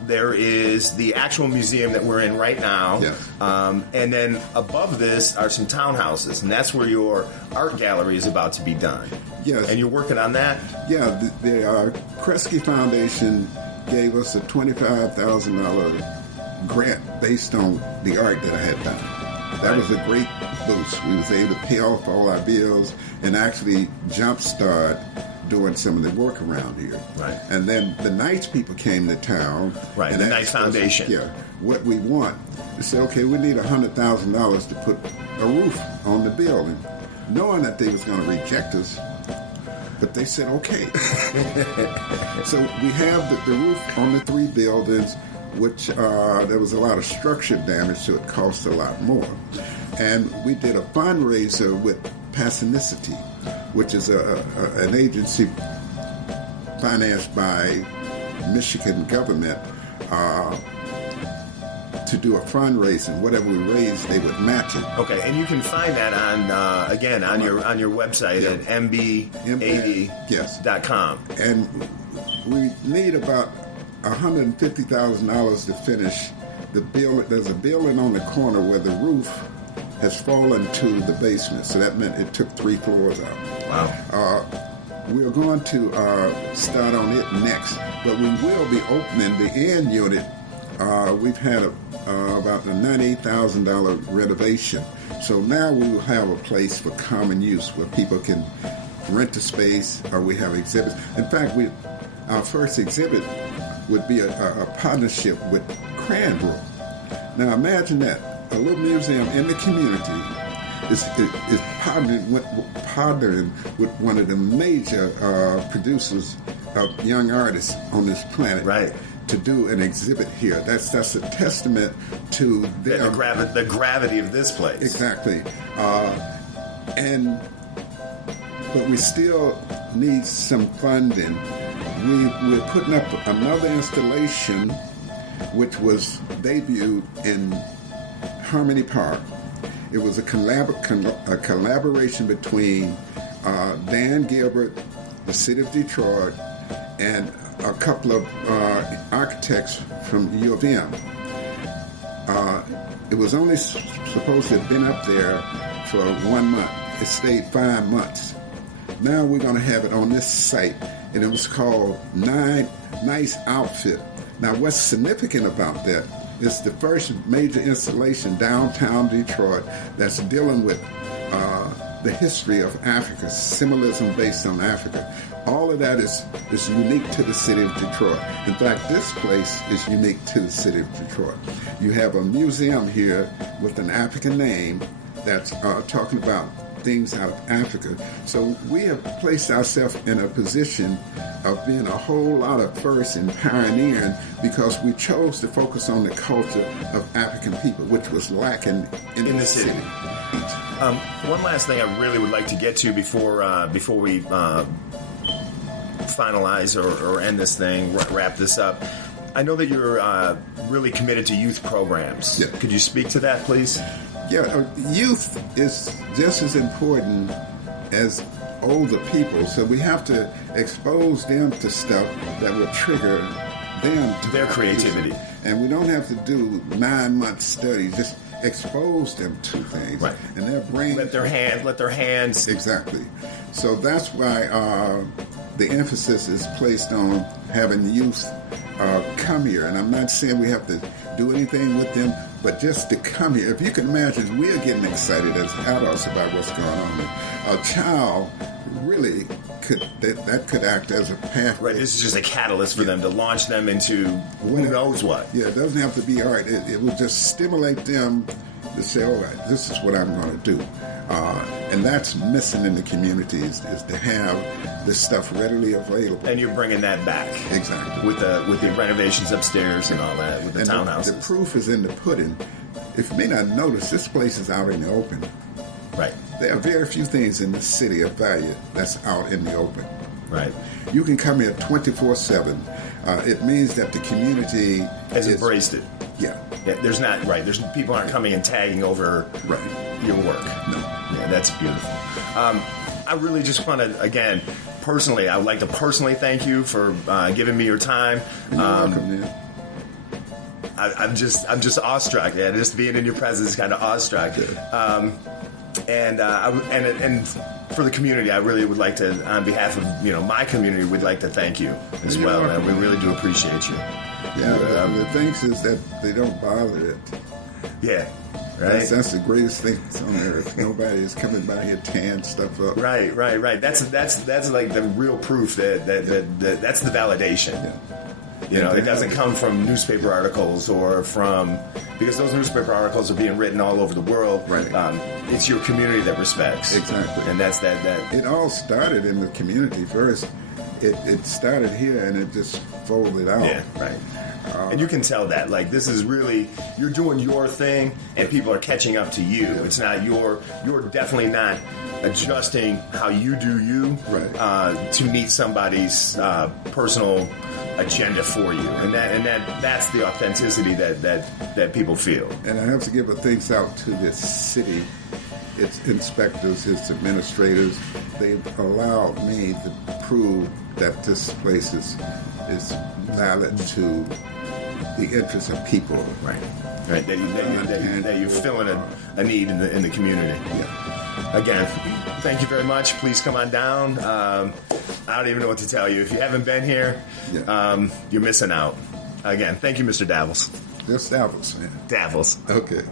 There is the actual museum that we're in right now. Yes. And then above this are some townhouses, and that's where your art gallery is about to be done. Yes. And you're working on that? Yeah, the Kresge Foundation gave us a $25,000 grant based on the art that I had done. That was a great boost. We was able to pay off all our bills and actually jumpstart doing some of the work around here. Right. And then the Knights people came to town. Right, and the Knights Foundation. Yeah, what we want. They said, okay, we need $100,000 to put a roof on the building, knowing that they was going to reject us. But they said, okay. So we have the roof on the 3 buildings, which there was a lot of structure damage, so it cost a lot more. And we did a fundraiser with Passionicity, which is an agency financed by Michigan government to do a fundraising. Whatever we raised, they would match it. Okay, and you can find that on on your website at mb80.com. Yes. And we need about $150,000 to finish the building. There's a building on the corner where the roof has fallen to the basement, so that meant it took 3 floors out. Wow. We're going to start on it next, but we will be opening the end unit. We've had about a $98,000 renovation, so now we will have a place for common use where people can rent a space, or we have exhibits. In fact, our first exhibit would be a partnership with Cranbrook. Now imagine that, a little museum in the community is partnering with one of the major producers of young artists on this planet. Right. To do an exhibit here. That's a testament to the gravity of this place. Exactly. But we still need some funding. We're putting up another installation, which was debuted in Harmony Park. It was a collaboration between Dan Gilbert, the city of Detroit, and a couple of architects from U of M. It was only supposed to have been up there for 1 month. It stayed 5 months. Now we're going to have it on this site, and it was called Nice Outfit. Now what's significant about that is the first major installation downtown Detroit that's dealing with the history of Africa, symbolism based on Africa. All of that is unique to the city of Detroit. In fact, this place is unique to the city of Detroit. You have a museum here with an African name that's talking about things out of Africa. So we have placed ourselves in a position of being a whole lot of first and pioneering because we chose to focus on the culture of African people, which was lacking in the city. One last thing I really would like to get to before we finalize or end this thing, wrap this up. I know that you're really committed to youth programs. Yeah. Could you speak to that, please? Yeah, youth is just as important as older people, so we have to expose them to stuff that will trigger them to their creativity. And we don't have to do 9-month studies. Just expose them to things, right? And their brain let their hands exactly. So that's why the emphasis is placed on having youth come here. And I'm not saying we have to do anything with them, but just to come here. If you can imagine, we are getting excited as adults about what's going on. A child really could act as a pathway. Right, this is just a catalyst for them to launch them into who knows what. Yeah, it doesn't have to be art. It will just stimulate them to say, all right, this is what I'm going to do. And that's missing in the communities, is to have this stuff readily available. And you're bringing that back. Exactly. With the renovations upstairs and all that, with the townhouses. The proof is in the pudding. If you may not notice, this place is out in the open. Right. There are very few things in the city of value that's out in the open. Right. You can come here 24/7. It means that the community has embraced it. Yeah. There's not There's people aren't coming and tagging over your work. No. Yeah, that's beautiful. I really just want to, again, personally, I would like to personally thank you for giving me your time. You're welcome, man. I'm just awestruck. Yeah, just being in your presence is kind of awestruck. Yeah. And for the community, I really would like to, on behalf of my community, would like to thank you as well. And we really do appreciate you. Yeah, the thing is that they don't bother it. Yeah, right. That's the greatest thing on earth. Nobody is coming by here tearing stuff up. Right. That's like the real proof that that's the validation. Yeah. It doesn't come from newspaper articles because those newspaper articles are being written all over the world. Right. It's your community that respects. Exactly. And that's that. It all started in the community first. It started here and it just folded out. Yeah, right. And you can tell that. Like, this is really, you're doing your thing and people are catching up to you. It's not you're definitely not adjusting how you do you to meet somebody's personal agenda for you. And that's the authenticity that people feel. And I have to give a thanks out to this city, its inspectors, its administrators. They've allowed me to prove that this place is valid to the interests of people. Right. That you're filling a need in the community. Yeah. Again, thank you very much. Please come on down. I don't even know what to tell you. If you haven't been here, you're missing out. Again, thank you, Mr. Dabls. Just Dabls, man. Dabls. Okay.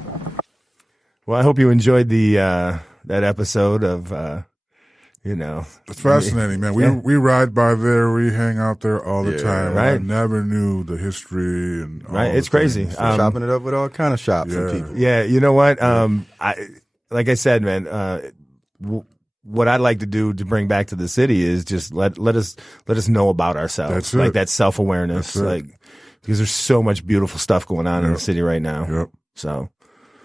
Well, I hope you enjoyed that episode of. It's fascinating, man. We ride by there, we hang out there all the time. Right. I never knew the history and all it's crazy. Chopping it up with all kind of shops and people. Yeah, you know what? Like I said, man, what I'd like to do to bring back to the city is just let us know about ourselves. That's like it. that self-awareness, because there's so much beautiful stuff going on in the city right now. Yep. So,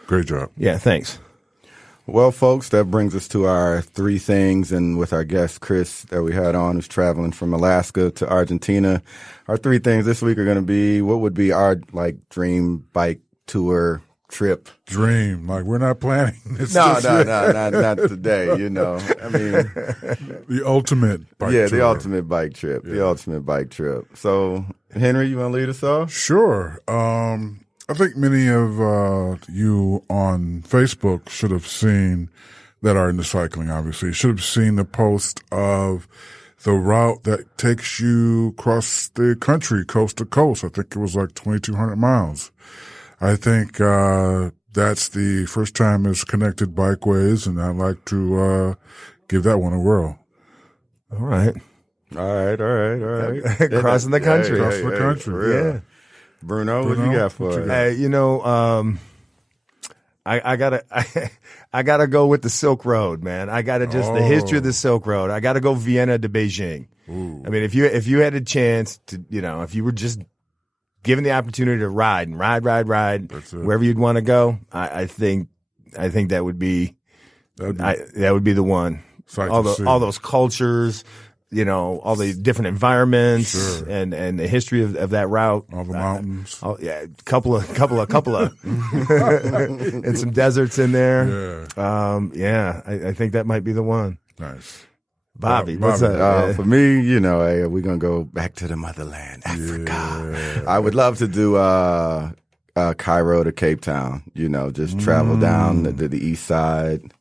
great job. Yeah, thanks. Well, folks, that brings us to our three things, and with our guest Chris that we had on, who's traveling from Alaska to Argentina. Our three things this week are going to be, what would be our dream bike tour trip? Dream, we're not planning this. No, not today. I mean, the ultimate bike tour. The ultimate bike trip. Yeah. The ultimate bike trip. So, Henry, you want to lead us off? Sure. I think many of you on Facebook should have seen, that are into cycling, obviously, should have seen the post of the route that takes you across the country, coast to coast. I think it was 2,200 miles. I think that's the first time it's connected bikeways, and I'd like to give that one a whirl. All right. Crossing the country. Across the country, yeah. Bruno, what you got for us? I gotta go with the Silk Road, man. I gotta the history of the Silk Road. I gotta go Vienna to Beijing. Ooh. I mean, if you had a chance to, if you were just given the opportunity to ride wherever you'd want to go, I think that would be the one. All those cultures. All the different environments and the history of that route. All the mountains. Couple of and some deserts in there. Yeah. I think that might be the one. Nice. Bobby, what's up? For me, you know, hey, we're going to go back to the motherland, Africa. Yeah. I would love to do Cairo to Cape Town, you know, just travel down the east side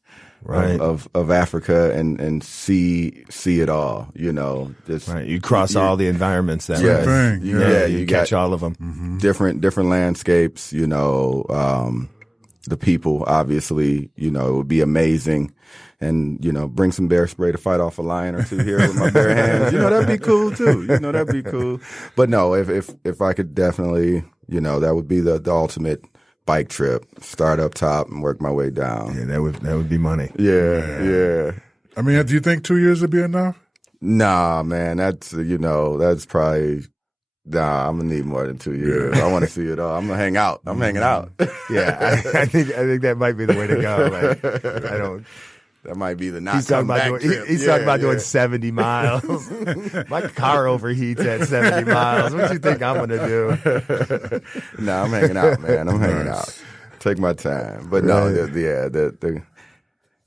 of Africa and see it all, you know. Just, you cross all the environments that way. You catch all of them. Different landscapes, you know, the people, obviously, you know, it would be amazing. And, you know, bring some bear spray to fight off a lion or two here with my bare hands. You know, that'd be cool too. You know, that'd be cool. But no, if I could definitely, you know, that would be the ultimate bike trip. Start up top and work my way down. Yeah, that would be money. Yeah. I mean, do you think 2 years would be enough? Nah, man, that's probably, I'm gonna need more than 2 years. I want to see it all. I'm gonna hang out. I'm hanging out. Yeah, I think that might be the way to go. That might be the He's talking about doing 70 miles. My car overheats at 70 miles. What do you think I'm going to do? No, I'm hanging out, man. I'm hanging out. Take my time. But no, the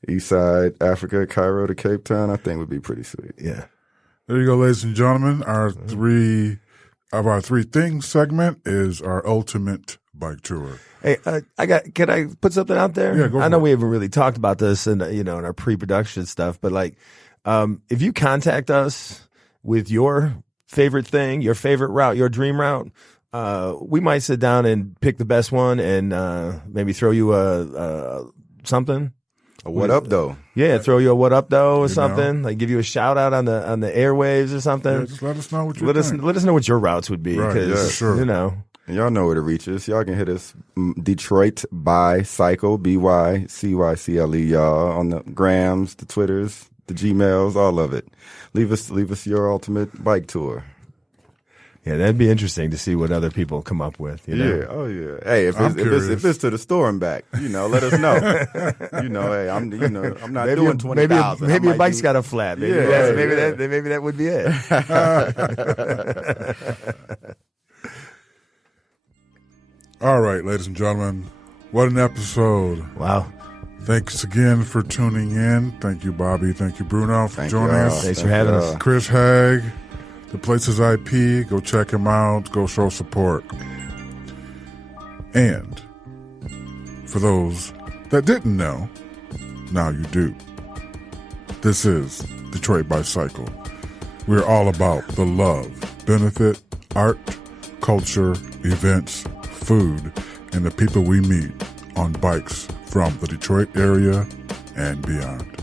east side, Africa, Cairo to Cape Town, I think would be pretty sweet. Yeah. There you go, ladies and gentlemen. Our three things segment is our ultimate bike tour. Hey, can I put something out there? Yeah, go for I know it. we haven't really talked about this in our pre-production stuff, but like, if you contact us with your favorite thing, your favorite route, your dream route, we might sit down and pick the best one and maybe throw you something. A what up though? Yeah, throw you a what up though or something. Like give you a shout out on the airwaves or something. Yeah, just let us know what you let us know what your routes would be because sure. you know. And y'all know where to reach us. Y'all can hit us Detroit ByCycle, ByCycle, y'all, on the grams, the Twitters, the Gmails, all of it. Leave us your ultimate bike tour. Yeah, that'd be interesting to see what other people come up with. You know? Yeah, oh yeah. Hey, if it's to the store and back, you know, let us know. You know, hey, I'm not doing 20,000. Maybe your bike's got a flat. Maybe that would be it. All right, ladies and gentlemen, what an episode. Wow. Thanks again for tuning in. Thank you, Bobby. Thank you, Bruno, for joining us. Thanks for having us. Chris Hagg, The Place's IP. Go check him out. Go show support. And for those that didn't know, now you do. This is Detroit ByCycle. We're all about the love, benefit, art, culture, events, food, and the people we meet on bikes from the Detroit area and beyond.